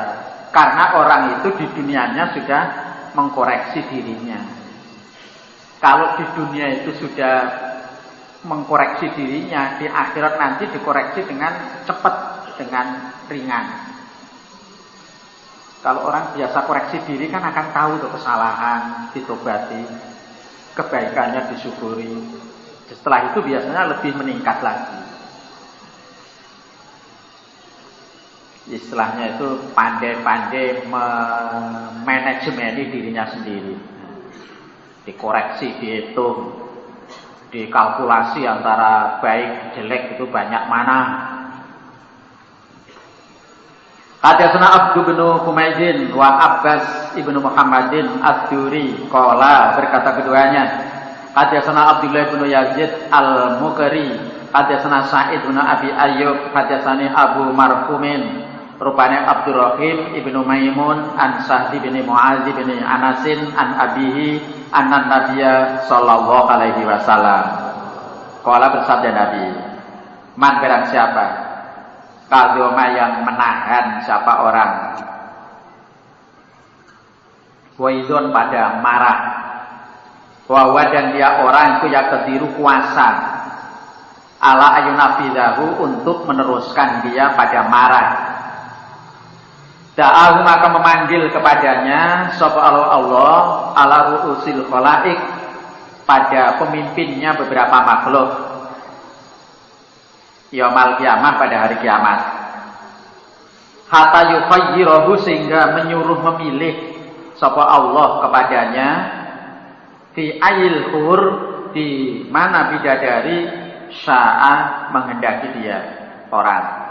karena orang itu di dunianya sudah mengkoreksi dirinya. Kalau di dunia itu sudah mengkoreksi dirinya, di akhirat nanti dikoreksi dengan cepat, dengan ringan. Kalau orang biasa koreksi diri kan akan tahu tuh kesalahan, ditobati, kebaikannya disyukuri. Setelah itu biasanya lebih meningkat lagi. Istilahnya itu pandai-pandai memanajemeni dirinya sendiri. Dikoreksi, dihitung, dikalkulasi antara baik jelek itu banyak mana. Hadatsana Abdu bin Humaydin wa Abbas ibnu Muhammadin ad-Duri qala, berkata keduanya, hadatsana Abdullah bin Yazid al-Muqri, hadatsana Sa'id bin Abi Ayyub, hadatsani Abu Marhumin, rupanya Abdurrahim ibnu Maimun an Sa'd bin Mu'adz bin Anasin an abihi anna Nabiyya sallallahu alaihi wasallam qala, bersabda Nabi, man barang siapa kadoma yang menahan siapa orang waidon pada marah, wawa dan dia orang itu yang ketiru kuasa ala ayunafidahu untuk meneruskan dia pada marah. Da'ahu maka memanggil kepadanya sapa Allah ala ru'usil khalaik, pada pemimpinnya beberapa makhluk, yaumal kiamah, pada hari kiamat. Hatta yukhayyirahu, sehingga menyuruh memilih sapa Allah kepadanya fi ayil hur, di mana bidadari sya'a menghendaki dia orang.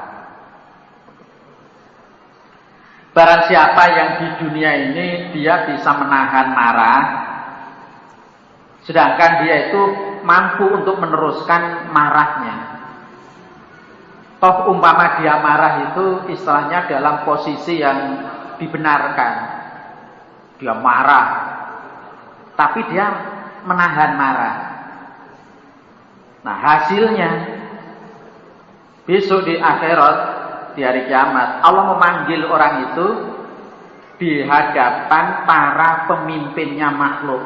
Barang siapa yang di dunia ini dia bisa menahan marah, sedangkan dia itu mampu untuk meneruskan marahnya. Toh umpama dia marah itu istilahnya dalam posisi yang dibenarkan. Dia marah, tapi dia menahan marah. Nah hasilnya besok di akhirat, di hari kiamat, Allah memanggil orang itu di hadapan para pemimpinnya makhluk.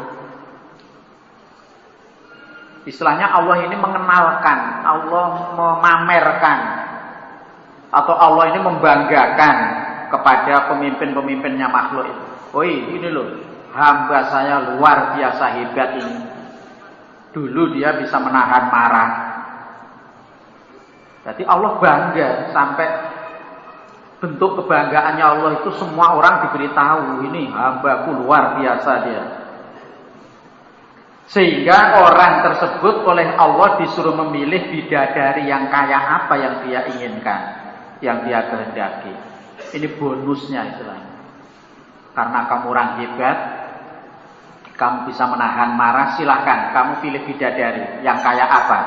Istilahnya Allah ini mengenalkan, Allah memamerkan, atau Allah ini membanggakan kepada pemimpin-pemimpinnya makhluk itu. Oh ini loh, hamba saya luar biasa hebat ini. Dulu dia bisa menahan marah. Jadi Allah bangga, sampai bentuk kebanggaannya Allah itu semua orang diberitahu, ini hambaku luar biasa dia. Sehingga orang tersebut oleh Allah disuruh memilih bidadari yang kaya apa yang dia inginkan, yang dia kehendaki. Ini bonusnya istilahnya. Karena kamu orang hebat, kamu bisa menahan marah, silahkan kamu pilih bidadari yang kaya apa.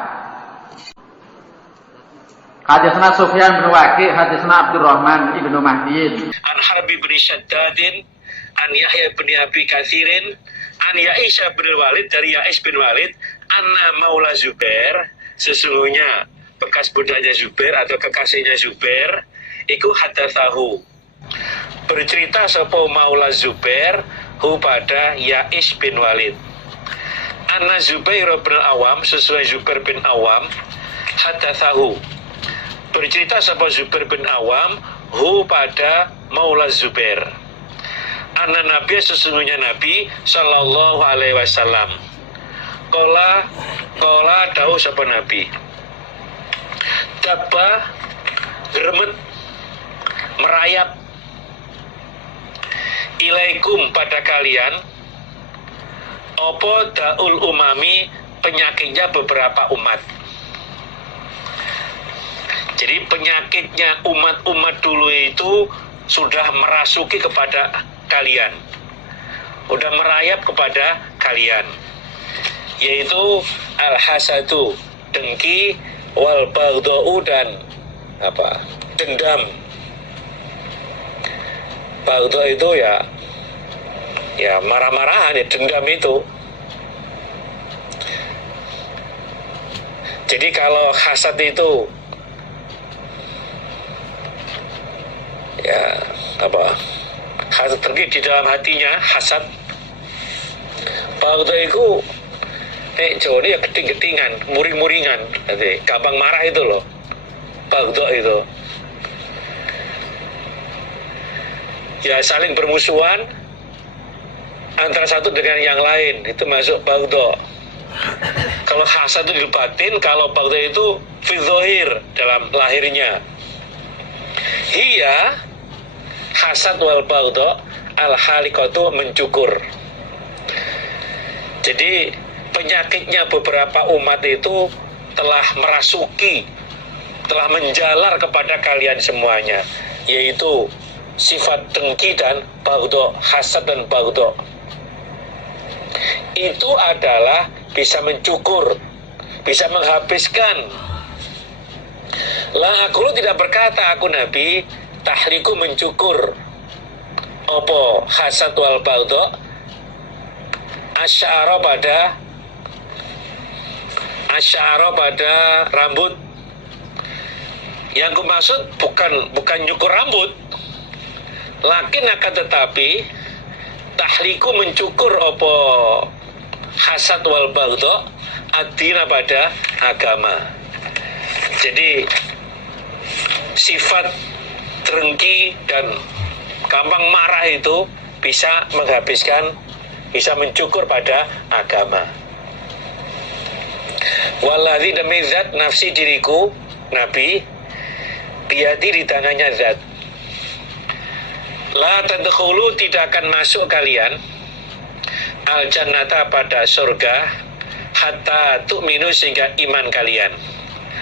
Hadisna Sufyan bin Waqi, hadisna Abdurrahman ibnu Mahdiin. An Harbi bin Shaddadin, an Yahya bin Abi Katsirin, an Ya'isha bin Walid, dari Ya'is bin Walid, anna maula Zubair, sesungguhnya bekas budaknya Zubair atau kekasihnya Zubair, iku hadatsahu, bercerita sapa maula Zubair hu pada Ya'is bin Walid. Anna Zubair bin Awam, sesuai Zubair bin Awam, hadatsahu, bercerita sapa Zubair bin Awam hu pada maula Zubair. Anna Nabi, sesungguhnya Nabi sallallahu alaihi wasallam. Kola dawuh sapa Nabi. Dabba gremet merayap ilaikum pada kalian opo daul umami, penyakitnya beberapa umat. Jadi penyakitnya umat-umat dulu itu sudah merasuki kepada kalian, sudah merayap kepada kalian, yaitu al-hasadu, dengki, wal baghdau, dan dendam. Baghdau itu ya marah-marahan, ya dendam itu. Jadi kalau hasad itu hasad tergigit di dalam hatinya, hasad. Baghdau itu Jawa ini ya geding-gedingan, muring-muringan, gampang marah itu loh. Baghdau itu ya saling bermusuhan antara satu dengan yang lain, itu masuk baghdau. Kalau hasad itu di batin, kalau baghdau itu fi dzahir, dalam lahirnya. Hiya hasad wal baghdau al halikatu, mencukur. Jadi penyakitnya beberapa umat itu telah merasuki, telah menjalar kepada kalian semuanya, yaitu sifat dengki dan baghdau, hasad dan baghdau. Itu adalah bisa mencukur, bisa menghabiskan. La aku tidak berkata, aku Nabi, tahliku, mencukur opo hasad wal baghdau asy'ara, pada rambut. Yang kumaksud bukan nyukur rambut, lakin akan tetapi tahliku, mencukur opo hasad wal baghdau adina, pada agama. Jadi sifat dengki dan gampang marah itu bisa menghabiskan, bisa mencukur pada agama. Waladzi, demi zat nafsi diriku Nabi, biadi, di tangannya zat, la tadkhulu, tidak akan masuk kalian al jannata, pada surga, hatta tu'minu, sehingga iman kalian.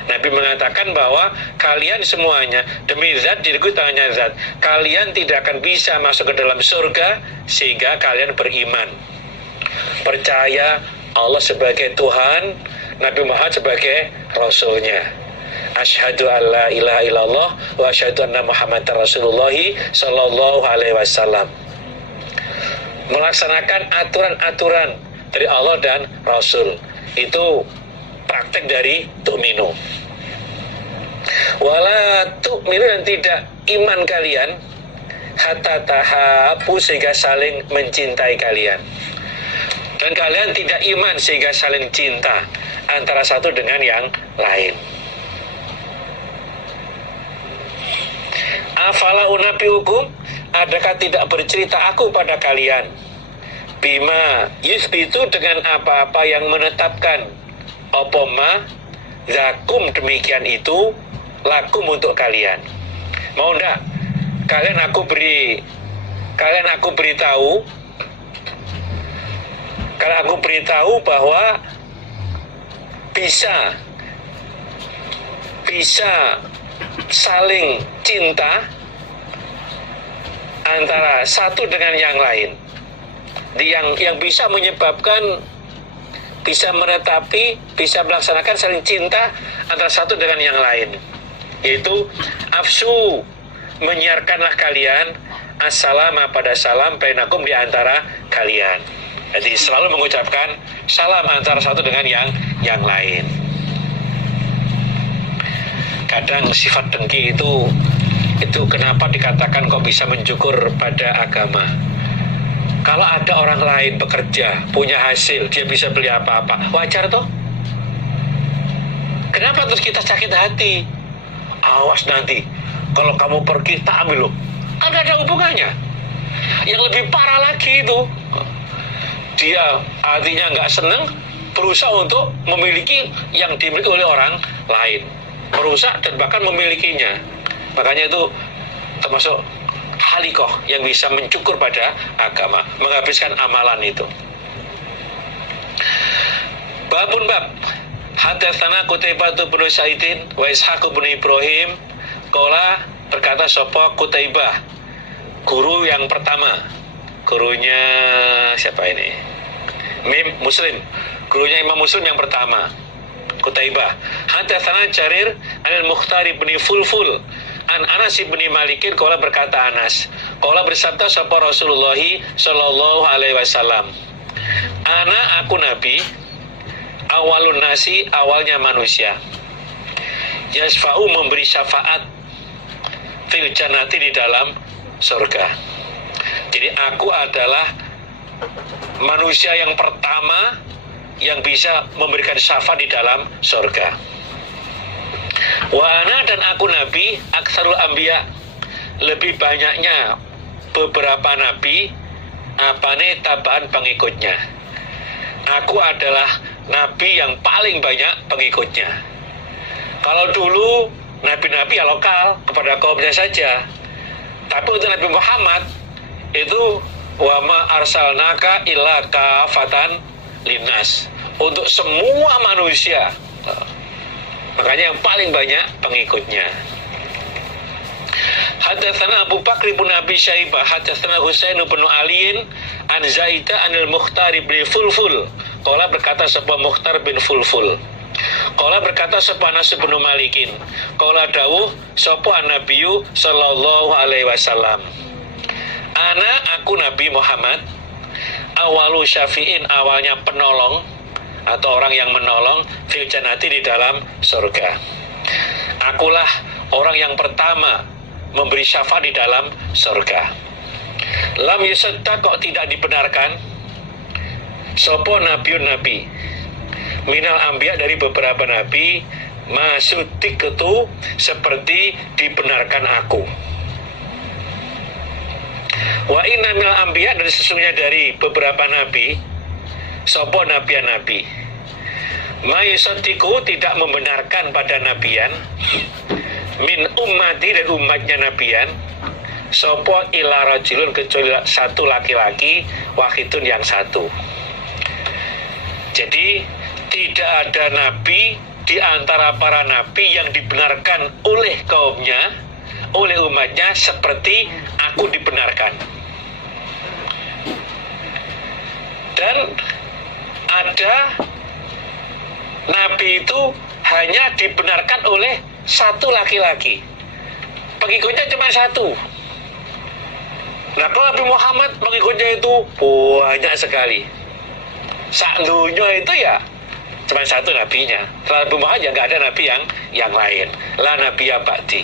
Nabi mengatakan bahwa kalian semuanya, demi zat diriku tangannya zat, kalian tidak akan bisa masuk ke dalam surga sehingga kalian beriman, percaya Allah sebagai Tuhan, Nabi Muhammad sebagai Rasulnya. Asyhadu an la ilaha illallah wa asyhadu anna Muhammadar Rasulullah sallallahu alaihi wasallam. Melaksanakan aturan-aturan dari Allah dan Rasul, itu praktek dari tu'minu. Wala tu'minu, dan tidak iman kalian, hatta tahabu, sehingga saling mencintai kalian. Dan kalian tidak iman sehingga saling cinta antara satu dengan yang lain. Afala unabiukum, adakah tidak bercerita aku pada kalian, bima yusbitu, dengan apa-apa yang menetapkan opoma zakum, demikian itu lakum, untuk kalian. Mau ndak kalian aku beritahu bahwa bisa saling cinta antara satu dengan yang lain, yang bisa menyebabkan, bisa menetapi, bisa melaksanakan saling cinta antara satu dengan yang lain, yaitu afsu, menyiarkanlah kalian assalama, pada salam, bainakum, di antara kalian. Jadi selalu mengucapkan salam antara satu dengan yang lain. Kadang sifat dengki itu kenapa dikatakan kok bisa mencukur pada agama? Kalau ada orang lain bekerja, punya hasil, dia bisa beli apa-apa, wajar toh? Kenapa terus kita sakit hati? Awas nanti, kalau kamu pergi tak ambil loh. Kan ada hubungannya. Yang lebih parah lagi itu, dia artinya nggak seneng, berusaha untuk memiliki yang dimiliki oleh orang lain, merusak dan bahkan memilikinya. Makanya itu termasuk halikoh yang bisa mencukur pada agama, menghabiskan amalan itu. Babun bab hadatsana Qutaibah bin Sa'idin wa Ishaq bin Ibrahim qala berkata sapa Qutaibah, guru yang pertama, gurunya siapa ini? Muslim, gurunya Imam Muslim yang pertama, Qutaibah. Hadatsana Jarir al-Mukhtar bin Fulful an Anas bin Malikin qala berkata Anas, qala bersabda sapa Rasulullah sallallahu alaihi wasallam, ana aku nabi awalun nasi, awalnya manusia, yasfa'u memberi syafaat fil jannati di dalam surga. Jadi aku adalah manusia yang pertama yang bisa memberikan syafaat di dalam surga. Wa ana, dan aku nabi aktsarul anbiya, lebih banyaknya beberapa nabi apane tabaan pengikutnya. Aku adalah nabi yang paling banyak pengikutnya. Kalau dulu nabi-nabi ya lokal kepada kaumnya saja, tapi untuk Nabi Muhammad itu wa ma arsalnaka illa kafatan linnas, untuk semua manusia. Makanya yang paling banyak pengikutnya. Hadatsana Abu Bakr bin Abi Syaibah hadatsana Husain bin Aliin an Zaidah anil Mukhtar bin Fulful qala berkata sapa Mukhtar bin Fulful, qala berkata sapa Anas bin Malikin, qala dawuh sapa Nabiyyu sallallahu alaihi wasallam, ana aku Nabi Muhammad awalu syafi'in, awalnya penolong atau orang yang menolong fil jannati di dalam surga. Akulah orang yang pertama memberi syafaat di dalam surga. Lam yusadda, kok tidak dibenarkan sopo nabiun nabi minal anbiya, dari beberapa nabi, masudik itu seperti dibenarkan aku. Wa inna minal anbiya, dan sesungguhnya dari beberapa nabi, sopo nabian nabi, ma yusaddiku, tidak membenarkan pada nabian, min ummati, dan umatnya nabian, sopo ila rajulun, kecuali satu laki-laki, wahidun yang satu. Jadi tidak ada nabi di antara para nabi yang dibenarkan oleh kaumnya, oleh umatnya seperti aku dibenarkan. Dan ada nabi itu hanya dibenarkan oleh satu laki-laki, pengikutnya cuma satu. Nah, kalau Nabi Muhammad pengikutnya itu banyak sekali. Sak dunia itu ya cuma satu nabinya. Setelah Nabi Muhammad ya nggak ada nabi yang lain. La nabiyya ba'di.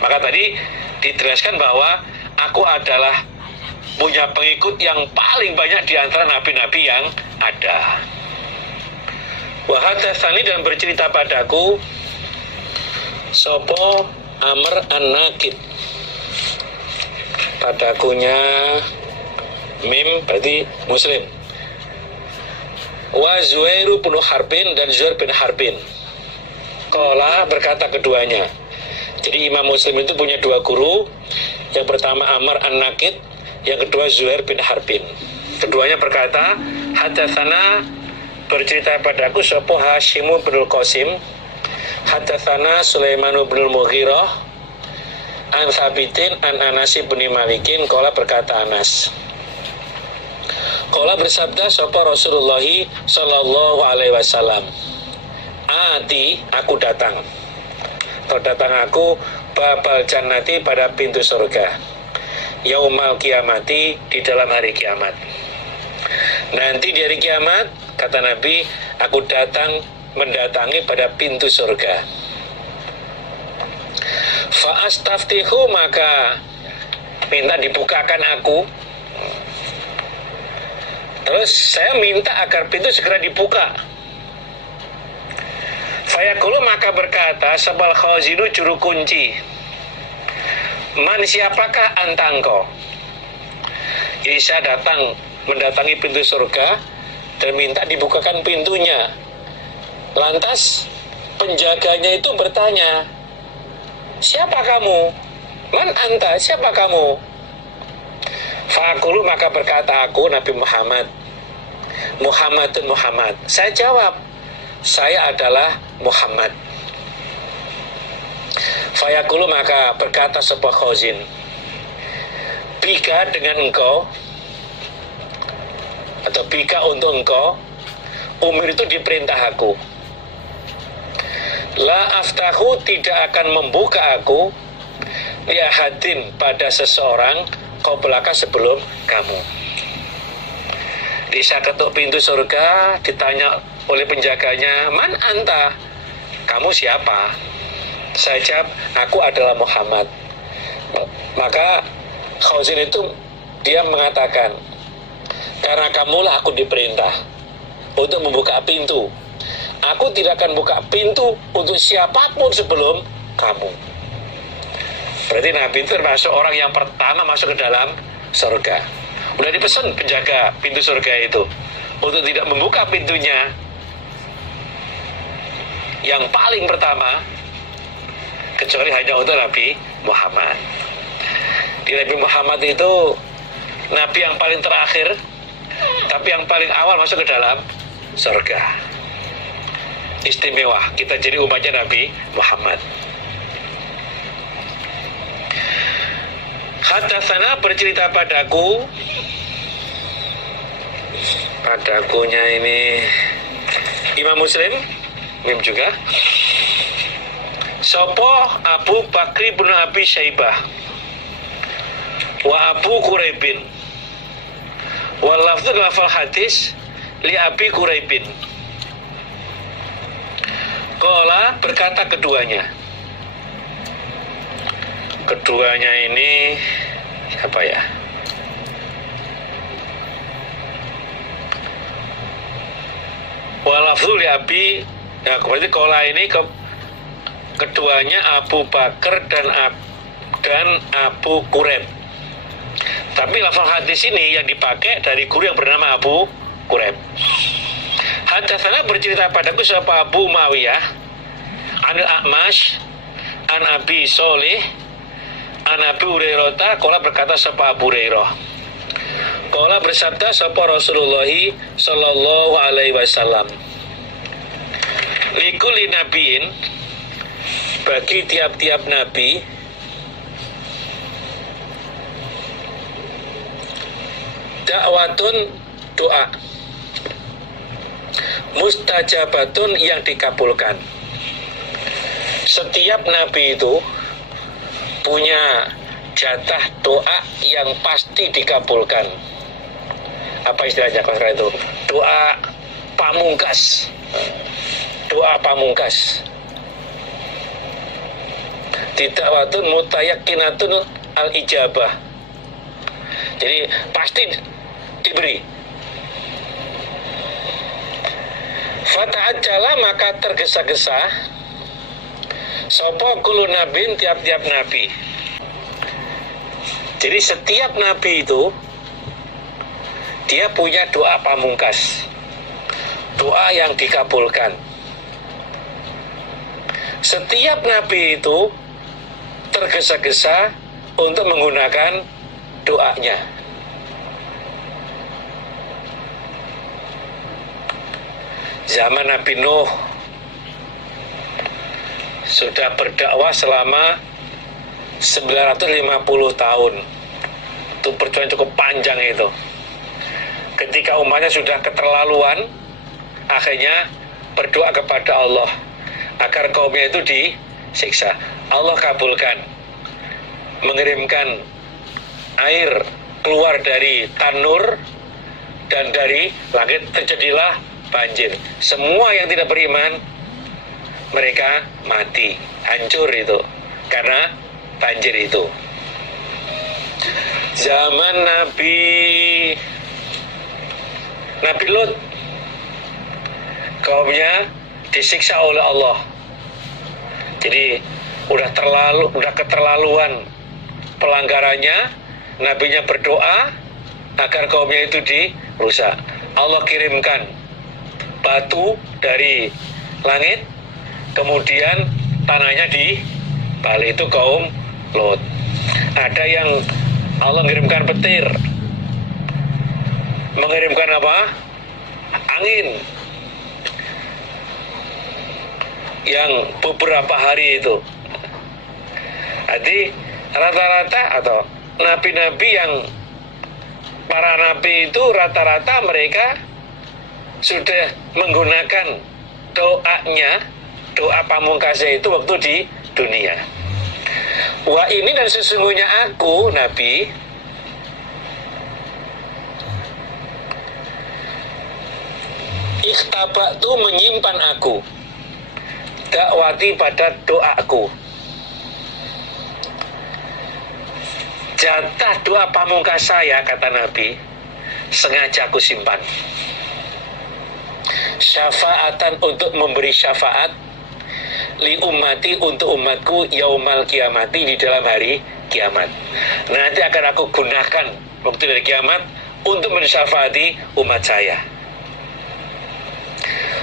Maka tadi dijelaskan bahwa aku adalah punya pengikut yang paling banyak di antara nabi-nabi yang ada. Wa hadatsani, dan bercerita padaku sopo Amr an-Nakid, padakunya Mim berarti Muslim, wa Zuhair bin Harbin, dan Zuhair bin Harbin. Qala, berkata keduanya. Jadi Imam Muslim itu punya dua guru, yang pertama Amr an-Nakid, yang kedua Zuhair bin Harbin. Keduanya berkata, hadatsana, bercerita padaku sopo Hashimu bin Qasim, hadatsana Sulaiman bin Mughirah an Thabitin an Anas bin Malikin, qala berkata Anas, qala bersabda sapa Rasulullah sallallahu alaihi wasallam, ati, aku datang, atau datang aku, babal jannati, pada pintu surga, yaumal kiamati, di dalam hari kiamat. Nanti di hari kiamat, kata Nabi, aku datang mendatangi pada pintu surga. Fa'astaftihu, maka minta dibukakan aku. Terus saya minta agar pintu segera dibuka. Fayaqulu, maka berkata sabal khazinu, juru kunci, man, siapakah antangko? Isa mendatangi pintu surga dan minta dibukakan pintunya. Lantas penjaganya itu bertanya, siapa kamu? Man anta, siapa kamu? Fa'akulu, maka berkata aku Nabi Muhammad, Muhammadun Muhammad. Saya jawab, saya adalah Muhammad. Fa'akulu, maka berkata sebuah khazin, bika dengan engkau, atau bika untuk engkau, umur itu diperintah aku. La aftahu, tidak akan membuka aku liahadin pada seseorang kau belaka sebelum kamu. Isa ketuk pintu surga, ditanya oleh penjaganya, man anta, kamu siapa? Saya jawab, aku adalah Muhammad. Maka khazin itu dia mengatakan, karena kamulah aku diperintah untuk membuka pintu. Aku tidak akan buka pintu untuk siapapun sebelum kamu. Berarti Nabi itu termasuk orang yang pertama masuk ke dalam surga. Udah dipesan penjaga pintu surga itu untuk tidak membuka pintunya yang paling pertama kecuali hanya untuk Nabi Muhammad. Di Nabi Muhammad itu Nabi yang paling terakhir, tapi yang paling awal masuk ke dalam surga. Istimewa kita jadi umatnya Nabi Muhammad. Hadatsana, bercerita padakunya ini Imam Muslim, Mim juga. Sopo Abu Bakri bin Abi Syaibah wa Abu Quraibin wa lafdzul lafal hadis li Abi Quraibin. Qala, berkata keduanya ini siapa ya? Walafzul li Abi, ya berarti qala ini keduanya Abu Bakar dan Abu Quraib. Tapi lafal hadis ini yang dipakai dari guru yang bernama Abu Quraib. Hadatsana, bercerita padaku siapa Abu Mawiyah Anil A'mash an Abi Sholih an Abi Hurairah, qala, berkata siapa Abu Hurairah, qala, bersabda siapa Rasulullah sallallahu alaihi wasallam, likulli nabiin, bagi tiap-tiap nabi, dakwatun, doa, mustajabatun, yang dikabulkan. Setiap nabi itu punya jatah doa yang pasti dikabulkan. Apa istilahnya kalau itu? Doa pamungkas. Doa pamungkas. Tidak watun mutayakinatun al-ijabah. Jadi pasti diberi. Fata'ajjala, maka tergesa-gesa sopo kulu nabin, tiap-tiap nabi. Jadi setiap nabi itu dia punya doa pamungkas, doa yang dikabulkan. Setiap nabi itu tergesa-gesa untuk menggunakan doanya. Zaman Nabi Nuh sudah berdakwah selama 950 tahun. Itu perjuangan cukup panjang itu. Ketika umatnya sudah keterlaluan, akhirnya berdoa kepada Allah agar kaumnya itu disiksa. Allah kabulkan, mengirimkan air keluar dari tanur dan dari langit, terjadilah banjir. Semua yang tidak beriman, mereka mati, hancur itu karena banjir itu. Zaman Nabi Lut, kaumnya disiksa oleh Allah. Jadi udah keterlaluan pelanggarannya, nabinya berdoa agar kaumnya itu dirusak. Allah kirimkan batu dari langit, kemudian tanahnya dibalik, itu kaum Lot. Ada yang Allah mengirimkan petir, mengirimkan apa? Angin yang beberapa hari itu. Jadi rata-rata atau nabi-nabi yang para nabi itu rata-rata mereka sudah menggunakan doa pamungkasnya itu waktu di dunia. Wah, ini dan sesungguhnya aku Nabi ikhtabatu menyimpan aku dakwati pada doaku. Jatah doa pamungkas saya, kata Nabi, sengaja aku simpan. Syafaatan, untuk memberi syafaat, li ummati, untuk umatku, yaumal kiamati, di dalam hari kiamat. Nanti akan aku gunakan waktu dari kiamat untuk mensyafaati umat saya.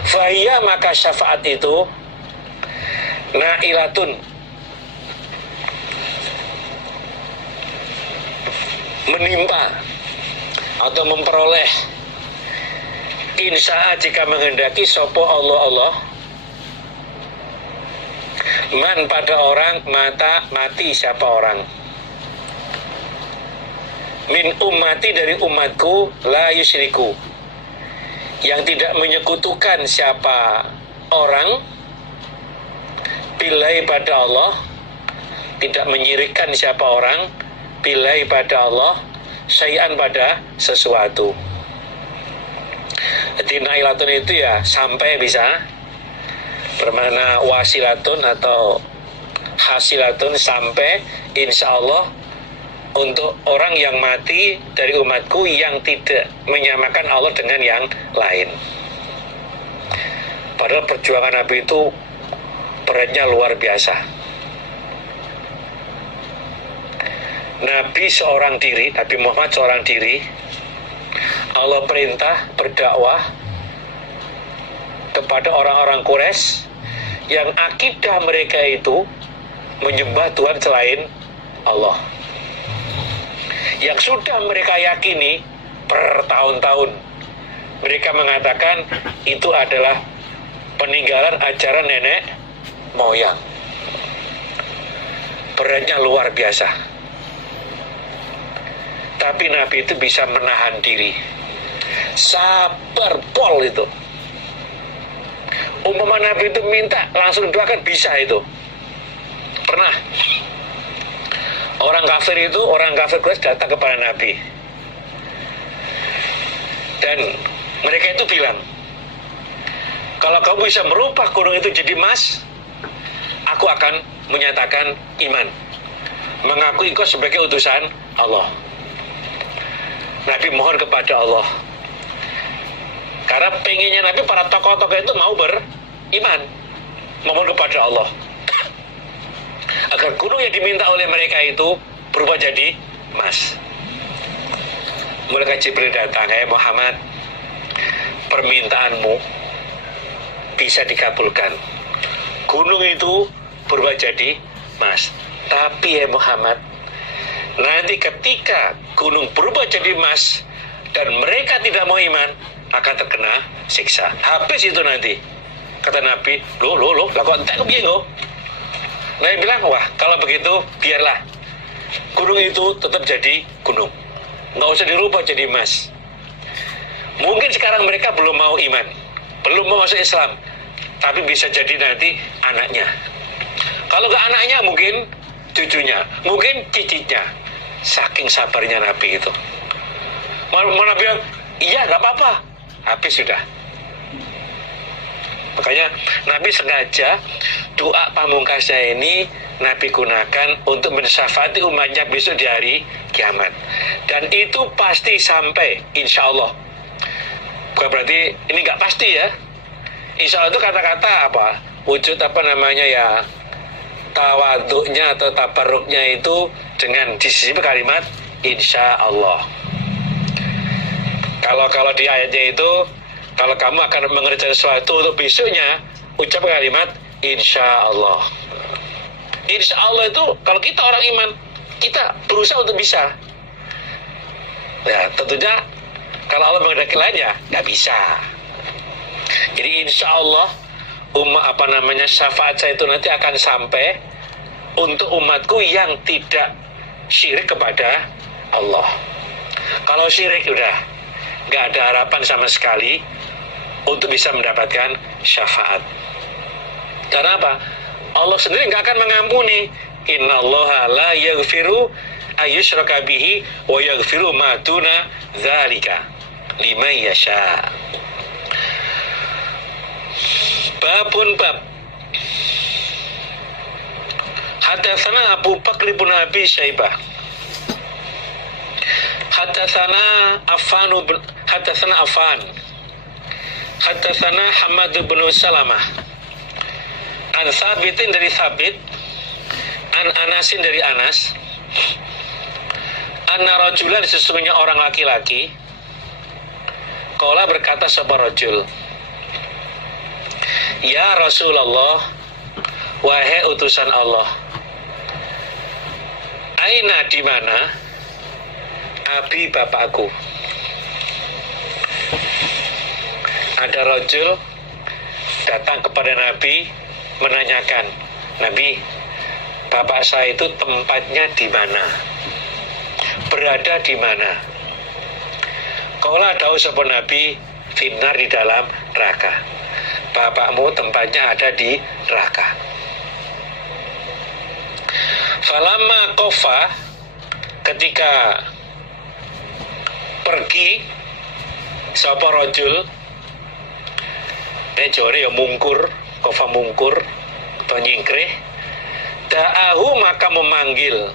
Fahiyya, maka syafaat itu nailatun, menimpa atau memperoleh, insya jika menghendaki, sopo Allah man, pada orang mati siapa orang, min ummati, dari umatku, la yusyriku, yang tidak menyekutukan siapa orang, bilai pada Allah, tidak menyirikkan siapa orang, bilai pada Allah, syai'an, pada sesuatu. Jadi nailatun itu ya sampai, bisa bermakna wasilatun atau hasilatun, sampai insya Allah untuk orang yang mati dari umatku yang tidak menyamakan Allah dengan yang lain. Padahal perjuangan Nabi itu beratnya luar biasa. Nabi seorang diri, Nabi Muhammad seorang diri, Allah perintah berdakwah kepada orang-orang Quraisy yang akidah mereka itu menyembah Tuhan selain Allah, yang sudah mereka yakini bertahun-tahun. Mereka mengatakan itu adalah peninggalan ajaran nenek moyang. Beratnya luar biasa. Tapi Nabi itu bisa menahan diri, sabar pol itu. Umpama Nabi itu minta langsung doakan, bisa itu. Pernah orang kafir Quraisy datang kepada Nabi, dan mereka itu bilang, kalau kamu bisa merubah gunung itu jadi emas, aku akan menyatakan iman, mengakui engkau sebagai utusan Allah. Nabi mohon kepada Allah, karena pengennya Nabi para tokoh-tokoh itu mau beriman, mohon kepada Allah agar gunung yang diminta oleh mereka itu berubah jadi emas. Malaikat Jibril datang, Muhammad, permintaanmu bisa dikabulkan, gunung itu berubah jadi emas. Tapi Muhammad, nanti ketika gunung berubah jadi emas dan mereka tidak mau iman, akan terkena siksa. Habis itu nanti. Kata Nabi, loh, lah kok entek kepiye kok? Nabi bilang, wah, kalau begitu biarlah gunung itu tetap jadi gunung, nggak usah dirubah jadi emas. Mungkin sekarang mereka belum mau iman, belum mau masuk Islam, tapi bisa jadi nanti anaknya. Kalau nggak anaknya, mungkin cucunya, mungkin cicitnya. Saking sabarnya Nabi itu. Mau Nabi bilang, iya nggak apa-apa. Habis sudah. Makanya Nabi sengaja doa pamungkasnya ini Nabi gunakan untuk mensyafaati umatnya besok di hari kiamat. Dan itu pasti sampai, insya Allah. Bukan berarti ini nggak pasti ya. Insya Allah itu kata-kata apa? Wujud apa namanya ya? Tawaduknya atau tabarruknya itu dengan disisip kalimat insya Allah. Kalau di ayatnya itu, kalau kamu akan mengerjakan sesuatu untuk besoknya, ucap kalimat insya Allah. Insya Allah itu kalau kita orang iman, kita berusaha untuk bisa. Ya tentunya kalau Allah menghendaki lain ya nggak bisa. Jadi insya Allah syafaat saya itu nanti akan sampai untuk umatku yang tidak syirik kepada Allah. Kalau syirik udah nggak ada harapan sama sekali untuk bisa mendapatkan syafaat. Karena apa? Allah sendiri nggak akan mengampuni. Innallaha la yaghfiru ayyushraka bihi wa yaghfiru ma duna dzalika liman yasha. Babun bab. Hadatsana Abu Bakr bin Abi Syaibah. Hadatsana Affan. Hadatsana Hamad bin Salamah. An Sabitin dari Sabit. An Anasin dari Anas. Anna rajulan sesungguhnya orang laki-laki. Qala berkata sebuah rajul. Ya Rasulullah, wahai utusan Allah, aina di mana abi bapakku? Ada rajul datang kepada Nabi menanyakan, Nabi, bapak saya itu tempatnya di mana? Berada di mana? Qala dawuh sapa Nabi, finnar di dalam neraka. Bapakmu tempatnya ada di neraka. Falamma kofa, ketika pergi sapa rajul, jare ya mungkur, kofa mungkur atau nyingkrih, da'ahu maka memanggil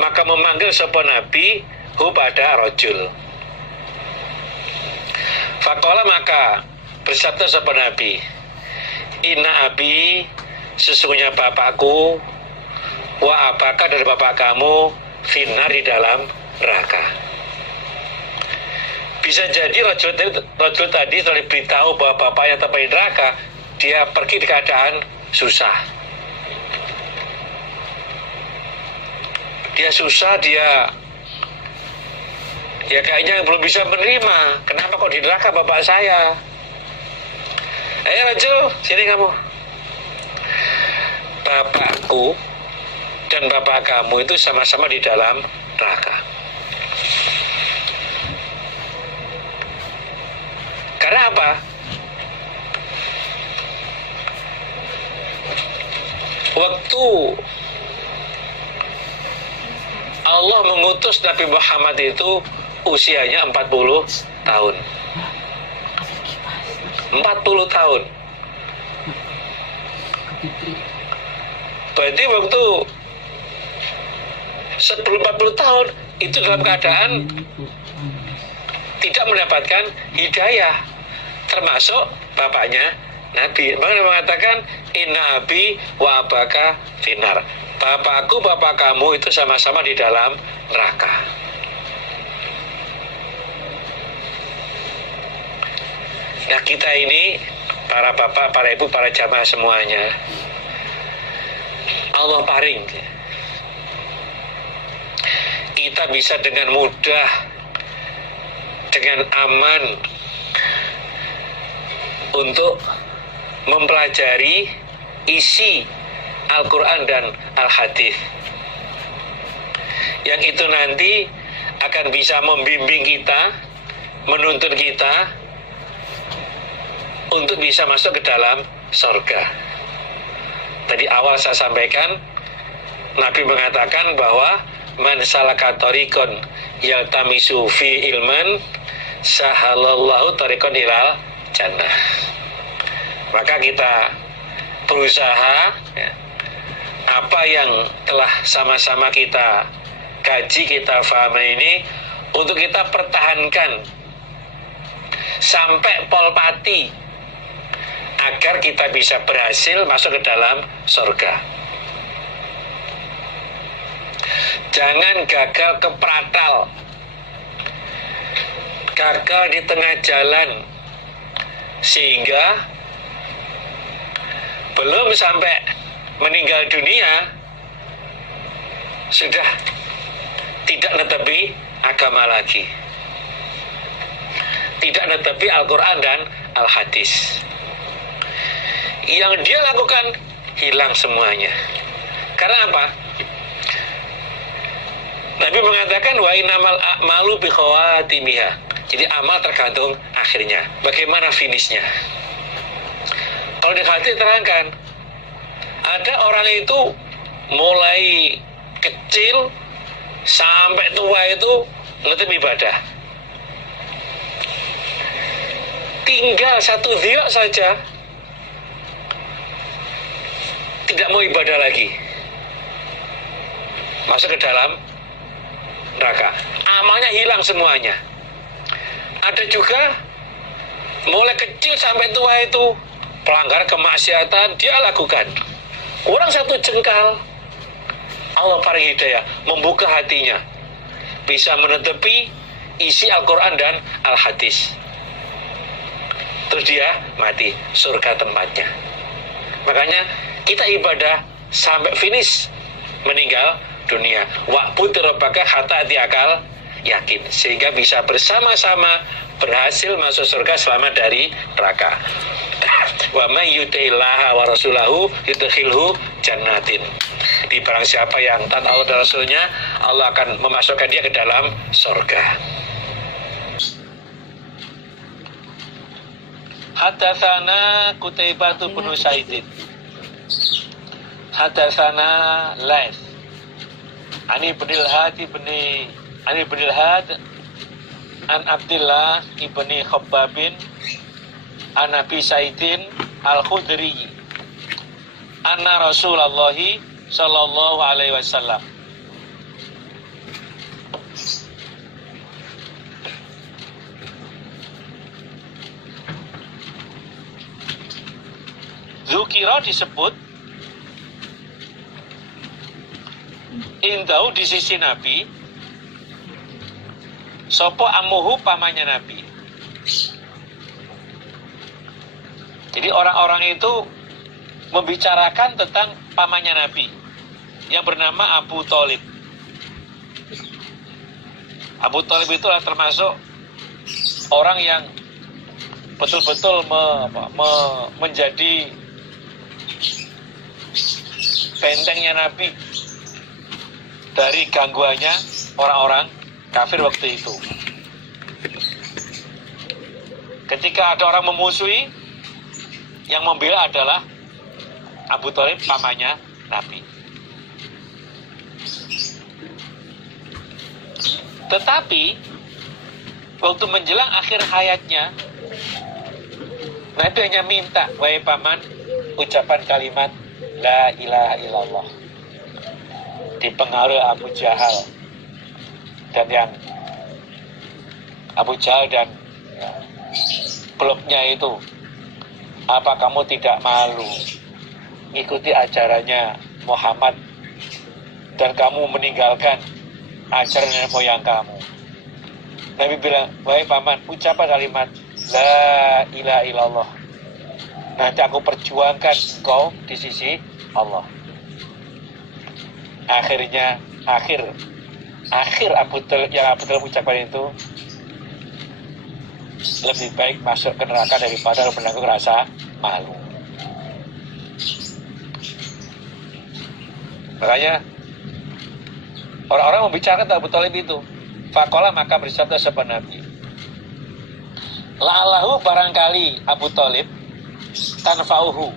maka memanggil sapa Nabi hu pada rajul. Faqala maka bersabda sapa Nabi, inna abi sesungguhnya bapakku wa abaka dari bapak kamu finnar di dalam neraka. Bisa jadi rajul tadi setelah diberitahu bahwa bapaknya tempat di neraka, dia pergi di keadaan susah. Dia susah, dia kayaknya belum bisa menerima. Kenapa kok di neraka bapak saya? Ayo rajul, sini kamu. Bapakku dan bapak kamu itu sama-sama di dalam neraka. Karena apa? Waktu Allah mengutus Nabi Muhammad itu usianya 40 tahun. 40 tahun. Berarti waktu sebelum 40 tahun itu dalam keadaan tidak mendapatkan hidayah, termasuk bapaknya Nabi. Makanya mengatakan inna abi wa abaka finnar. Bapakku, bapak kamu itu sama-sama di dalam neraka. Nah kita ini, para bapak, para ibu, para jamaah semuanya, Allah paring kita bisa dengan mudah, dengan aman untuk mempelajari isi Al-Quran dan Al-Hadis, yang itu nanti akan bisa membimbing kita, menuntun kita untuk bisa masuk ke dalam surga. Tadi awal saya sampaikan, Nabi mengatakan bahwa man salaka tariqan yaltamisu fi ilman sahalallahu tariqan ilal jannah. Maka kita berusaha ya, apa yang telah sama-sama kita kaji, kita fahami ini untuk kita pertahankan sampai polpati agar kita bisa berhasil masuk ke dalam surga. Jangan gagal kepratal gagal di tengah jalan, sehingga belum sampai meninggal dunia sudah tidak netepi agama lagi, tidak netepi Al-Quran dan Al-Hadis. Yang dia lakukan hilang semuanya. Karena apa? Nabi mengatakan wa innamal a'malu bi khawatimiha. Jadi amal tergantung akhirnya. Bagaimana finishnya? Kalau di hadis terangkan, ada orang itu mulai kecil sampai tua itu netep ibadah. Tinggal satu dhiok saja tidak mau ibadah lagi, masuk ke dalam neraka. Amalnya hilang semuanya. Ada juga mulai kecil sampai tua itu pelanggar kemaksiatan dia lakukan. Kurang satu jengkal, Allah paling hidayah, membuka hatinya, bisa menetepi isi Al-Quran dan Al-Hadis. Terus dia mati, surga tempatnya. Makanya kita ibadah sampai finish, meninggal dunia. Wa'bud rabbaka hatta akal yakin, sehingga bisa bersama-sama berhasil masuk surga selamat dari neraka. Wa may yuti'illaha wa rasulahu yudkhilhu jannatin. Di barang siapa yang taat Allah dan Rasulnya, Allah akan memasukkan dia ke dalam surga. Hadatsana Qutaibah bin Sa'id. Hadatsana Laits. Ani bin al-Had an Abdullah ibni Khabbabin an Abi Sa'idin al-Khudri anna Rasulullah sallallahu alaihi wasallam Zukira disebut indau di sisi Nabi sopo amuhu pamannya Nabi. Jadi orang-orang itu membicarakan tentang pamannya Nabi yang bernama Abu Thalib. Abu Thalib itu termasuk orang yang betul-betul menjadi bentengnya Nabi dari gangguannya orang-orang kafir waktu itu. Ketika ada orang memusuhi, yang membela adalah Abu Thalib, pamannya Nabi. Tetapi waktu menjelang akhir hayatnya, Nabi hanya minta, wahai paman, ucapan kalimat La ilaha illallah. Dipengaruhi Abu Jahal dan yang Abu Jahal dan bloknya itu, apa kamu tidak malu ikuti ajarannya Muhammad dan kamu meninggalkan ajaran nenek moyang kamu? Nabi bilang, wahai paman, ucapkan kalimat La ilaha illallah, nanti aku perjuangkan engkau di sisi Allah. Akhirnya akhir Abu Thalib ucapkan itu, lebih baik masuk ke neraka daripada menanggung rasa malu. Makanya orang-orang membicarakan tentang Abu Thalib itu. Faqala, maka bersabda sahabat Nabi, la'allahu, barangkali Abu Thalib, tanfa'uhu,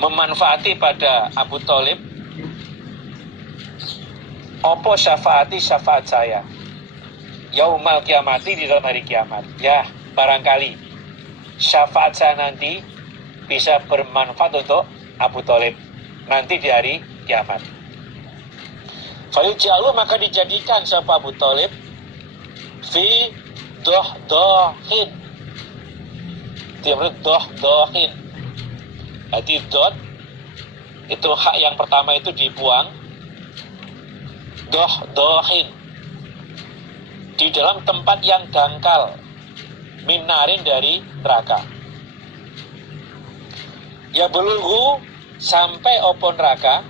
memanfaati pada Abu Thalib opo syafaati, syafaat saya yaumal kiamati, di dalam hari kiamat. Ya, barangkali syafaat saya nanti bisa bermanfaat untuk Abu Thalib nanti di hari kiamat. Fayujalu, maka dijadikan sapa Abu Thalib fi dohin. Dia menurut dohin. Jadi dot itu hak yang pertama itu dibuang. Dohin. di dalam tempat yang dangkal, minarin dari neraka. Ya belughu sampai opo neraka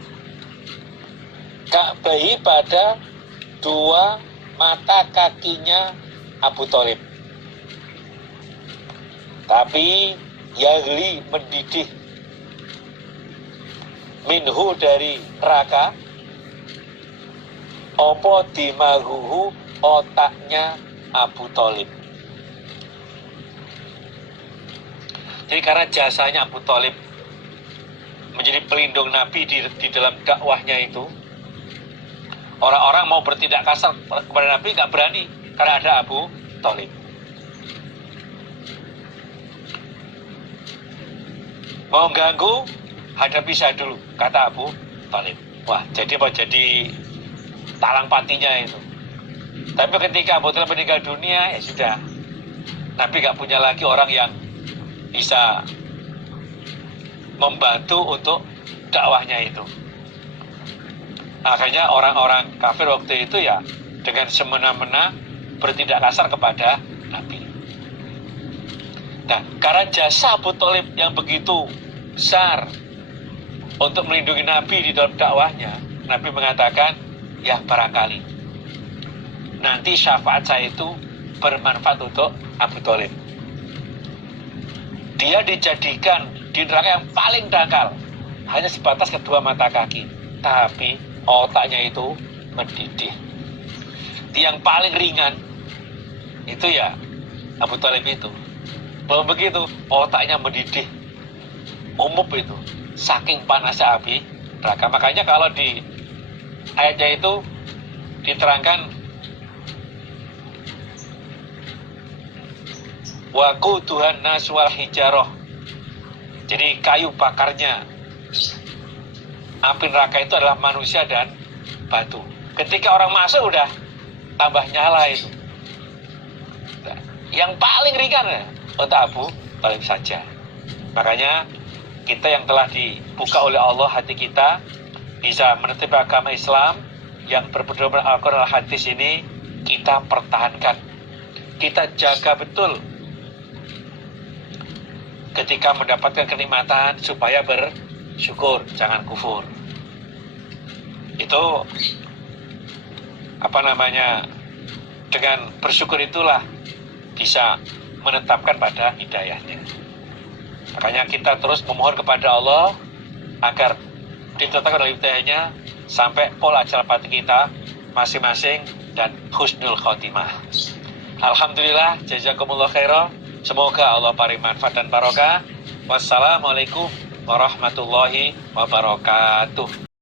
Ka'bahi pada dua mata kakinya Abu Thalib. Tapi yagli mendidih minhu dari neraka opo dimaguhu otaknya Abu Thalib. Jadi karena jasanya Abu Thalib menjadi pelindung Nabi di dalam dakwahnya itu, orang-orang mau bertindak kasar kepada Nabi nggak berani karena ada Abu Thalib. Mau ganggu, hadapi saya dulu, kata Abu Thalib. Wah, jadi mau jadi talang patinya itu. Tapi ketika Abu Thalib meninggal dunia, ya sudah. Nabi nggak punya lagi orang yang bisa membantu untuk dakwahnya itu. Akhirnya orang-orang kafir waktu itu ya dengan semena-mena bertindak kasar kepada Nabi. Nah, karena jasa Abu Thalib yang begitu besar untuk melindungi Nabi di dalam dakwahnya, Nabi mengatakan, ya barangkali nanti syafaat saya itu bermanfaat untuk Abu Thalib. Dia dijadikan di neraka yang paling dangkal, hanya sebatas kedua mata kaki, tapi otaknya itu mendidih. Yang paling ringan itu ya Abu Thalib itu. Belum begitu, otaknya mendidih, umup itu, saking panasnya api neraka. Makanya kalau di ayatnya itu diterangkan waquduhan nas wal hijarah. Jadi kayu bakarnya api neraka itu adalah manusia dan batu. Ketika orang masuk udah tambah nyala itu. Yang paling ringan ya, untuk Abu Thalib saja. Makanya kita yang telah dibuka oleh Allah hati kita bisa menertib agama Islam yang berpedoman Al-Quran al-Hadis ini, kita pertahankan, kita jaga betul ketika mendapatkan kenikmatan supaya bersyukur, jangan kufur. Itu dengan bersyukur itulah bisa menetapkan pada hidayahnya. Makanya kita terus memohon kepada Allah agar ditetapkan oleh hidayahnya sampai pola ajal pati kita masing-masing dan husnul khotimah. Alhamdulillah, jazakumullah khairan. Semoga Allah paring manfaat dan barokah. Wassalamualaikum warahmatullahi wabarakatuh.